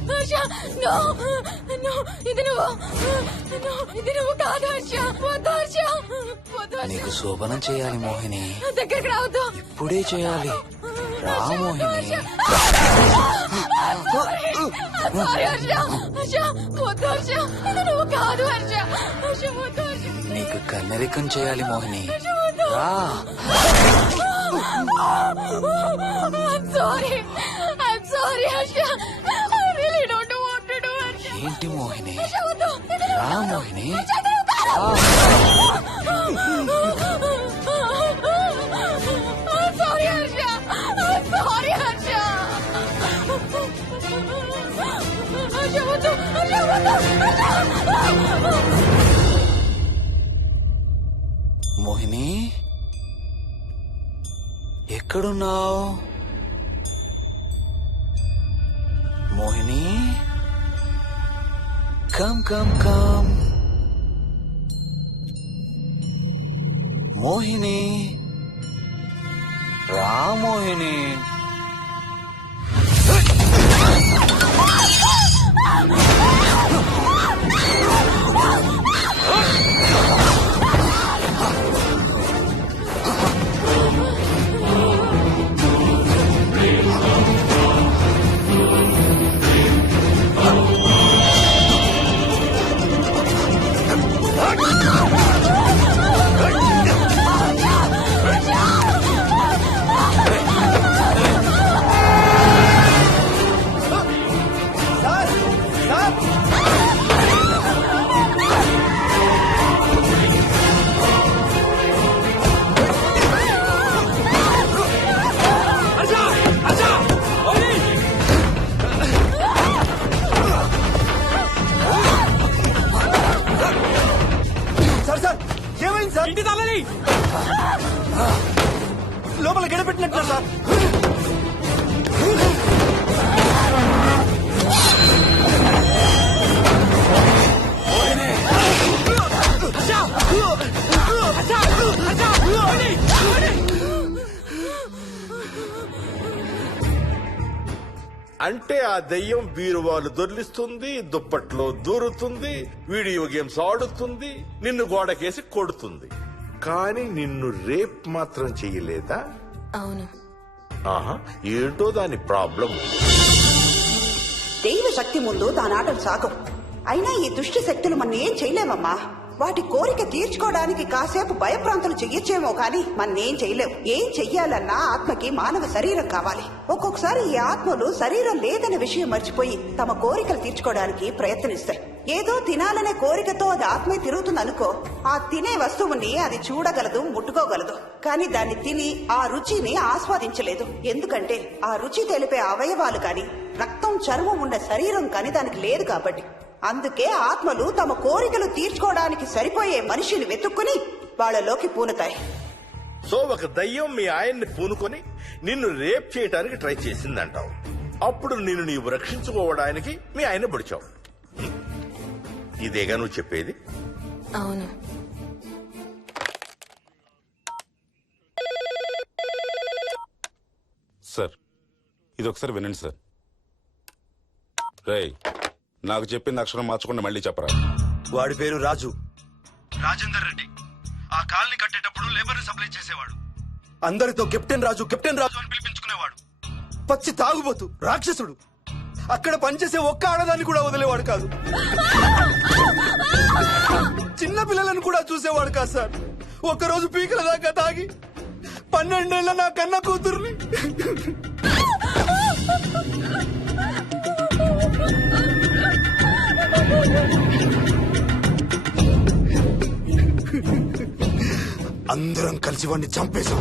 హర్ష, no, no, ఇది నువ్వు కాదు హర్ష. వద్దు హర్ష, వద్దు హర్ష. నీకు శోభనం చేయాలి మోహిని. దగ్గరికి రావద్దు. ఇప్పుడే చేయాలి. రా మోహిని. సారీ హర్ష. హర్ష, వద్దు హర్ష. ఇది నువ్వు కాదు హర్ష. హర్ష, వద్దు హర్ష. నీకు కన్నరికం చేయాలి మోహిని. రా. I'm sorry. I'm sorry, Harsha. I really don't want to do it. ఏంటి మోహిని? Harsha, వద్దు. రా మోహిని. Harsha, ఇది నువ్వు కాదు. I'm sorry, Harsha. I'm sorry, Harsha. Harsha, వద్దు. Harsha, వద్దు. మోహిని, ఎక్కడున్నావు Mohini? Come come come Mohini. రా మోహిని. ఇంటి తాళాలి లోపల గడపెట్టినట్టు సార్. అంటే ఆ దెయ్యం బీరువాలు దొర్లిస్తుంది, దుప్పట్లో దూరుతుంది, వీడియో గేమ్స్ ఆడుతుంది, నిన్ను గోడకేసి కొడుతుంది. కానీ నిన్ను రేప్ మాత్రం చెయ్యలేదా? అవును. ఆహా, ఏంటో దాని ప్రాబ్లం. దైవ శక్తి ముందు దాని ఆటలు సాగం. అయినా ఈ దుష్ట శక్తులు మన ఏం చేయలేమమ్మా. వాటి కోరిక తీర్చుకోవడానికి కాసేపు భయప్రాంతులు చెయ్యొచ్చేమో కానీ మన్నేం చేయలేవు. ఏం చెయ్యాలన్నా ఆత్మకి మానవ శరీరం కావాలి. ఒక్కొక్కసారి ఈ ఆత్మలు శరీరం లేదన్న విషయం మర్చిపోయి తమ కోరికలు తీర్చుకోవడానికి ప్రయత్నిస్తాయి. ఏదో తినాలనే కోరికతో అది ఆత్మే తిరుగుతుందనుకో, ఆ తినే వస్తువుని అది చూడగలదు, ముట్టుకోగలదు. కానీ దాన్ని తిని ఆ రుచిని ఆస్వాదించలేదు. ఎందుకంటే ఆ రుచి తెలిపే అవయవాలు కాని రక్తం, చర్మం ఉన్న శరీరం కాని దానికి లేదు కాబట్టి. అందుకే ఆత్మలు తమ కోరికలు తీర్చుకోవడానికి సరిపోయే మనిషిని వెతుక్కుని వాళ్ళలోకి పూనుతాయి. సో ఒక దయ్యం మీ ఆయన్ని పూనుకొని నిన్ను రేప్ చేయడానికి ట్రై చేసిందంటావు. అప్పుడు నిన్ను నీవు రక్షించుకోవడానికి మీ ఆయన పొడిచావు. ఇదేగా నువ్వు చెప్పేది? అవును. సార్, ఇది ఒకసారి వినండి సార్. రేయ్, నాకు చెప్పింది అక్షరం మార్చకుండా మళ్ళీ చెప్పరా. వాడి పేరు రాజు, రాజేందర్ రెడ్డి. ఆ కాలనీ కట్టేటప్పుడు లేబర్ సప్లై చేసేవాడు. అందరితో కెప్టెన్ రాజు అని పిలిపించుకునేవాడు. పచ్చి తాగుబోతు, రాక్షసుడు. అక్కడ పనిచేసే ఒక్క ఆడదాన్ని కూడా వదిలేవాడు కాదు. చిన్న పిల్లలను కూడా చూసేవాడు కాదు సార్. ఒక్కరోజు పీకల దాకా తాగి 12 ఏళ్ల నా కన్న కూతుర్ని అందరం కలిసి వాడిని చంపేశాం.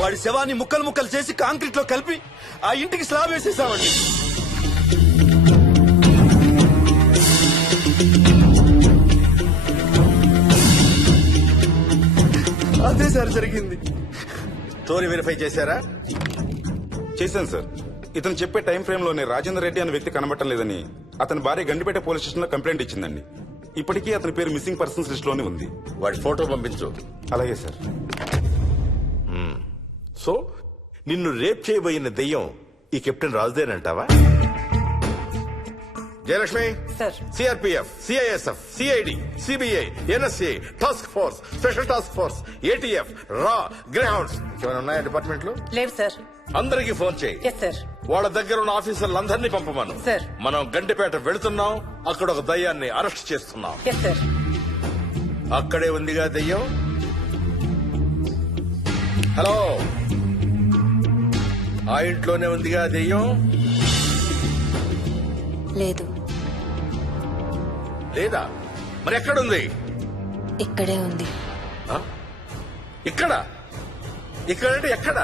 వాడి శవాన్ని ముక్కలు ముక్కలు చేసి కాంక్రీట్ లో కలిపి ఆ ఇంటికి స్లాబ్ వేసేసామండి. అదే సార్ జరిగింది. స్టోరీ వెరిఫై చేశారా? చేశాను సార్. ఇతను చెప్పే టైం ఫ్రేమ్ లోనే రాజేందర్ రెడ్డి అనే వ్యక్తి కనబడటం లేదని అతని భార్య గండిపేట పోలీస్ స్టేషన్ లో కంప్లైంట్ ఇచ్చిందండి. ఇప్పటికీ అతని పేరు మిస్సింగ్ పర్సన్స్ లిస్ట్ లోనే ఉంది. వాడి ఫోటో పంపించు. అలాగే సార్. సో నిన్ను రేప్ చేయబోయిన దెయ్యం ఈ కెప్టెన్ రాజుదేనంటావా? Jayalakshmi, CRPF, CISF, CID, CBI, NSA, task force, special task force, ATF, రా, గ్రేహౌండ్స్ ఏమైనా ఉన్నాయా డిపార్ట్మెంట్ లో? లేదు సార్. అందరికీ ఫోన్ చేయి. వాళ్ళ దగ్గర ఉన్న ఆఫీసర్లందరినీ పంపమను. మనం గండిపేట వెళుతున్నాం. అక్కడ ఒక దయ్యాన్ని అరెస్ట్ చేస్తున్నాం. అక్కడే ఉందిగా దయ్యం. హలో, ఆ ఇంట్లోనే ఉందిగా దెయ్యం? లేదు. లేదా? మరి ఎక్కడుంది? ఇక్కడే ఉంది. ఇక్కడ? ఇక్కడంటే ఎక్కడ?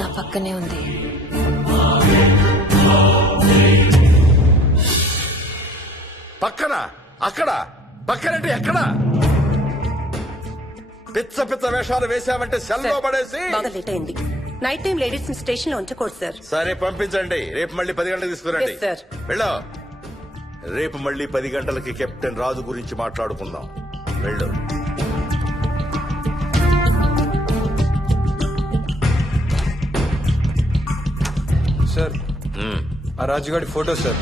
నా పక్కనే ఉంది. పక్కన? అక్కడ? పక్కనంటే ఎక్కడ? పిచ్చ పిచ్చ వేషాలు వేశామంటే సెల్లో పడేసి. బాగా లేట్ అయింది. నైట్ టైం లేడీస్ స్టేషన్ లో ఉంచకూడదు సార్. సరే పంపించండి. రేపు మళ్ళీ 10 గంటలకు తీసుకురండి. వెళ్ళు. రేపు మళ్ళీ 10 గంటలకి కెప్టెన్ రాజు గురించి మాట్లాడుకుందాం. వెళ్ళు. సార్, ఆ రాజుగాడి ఫోటో సార్.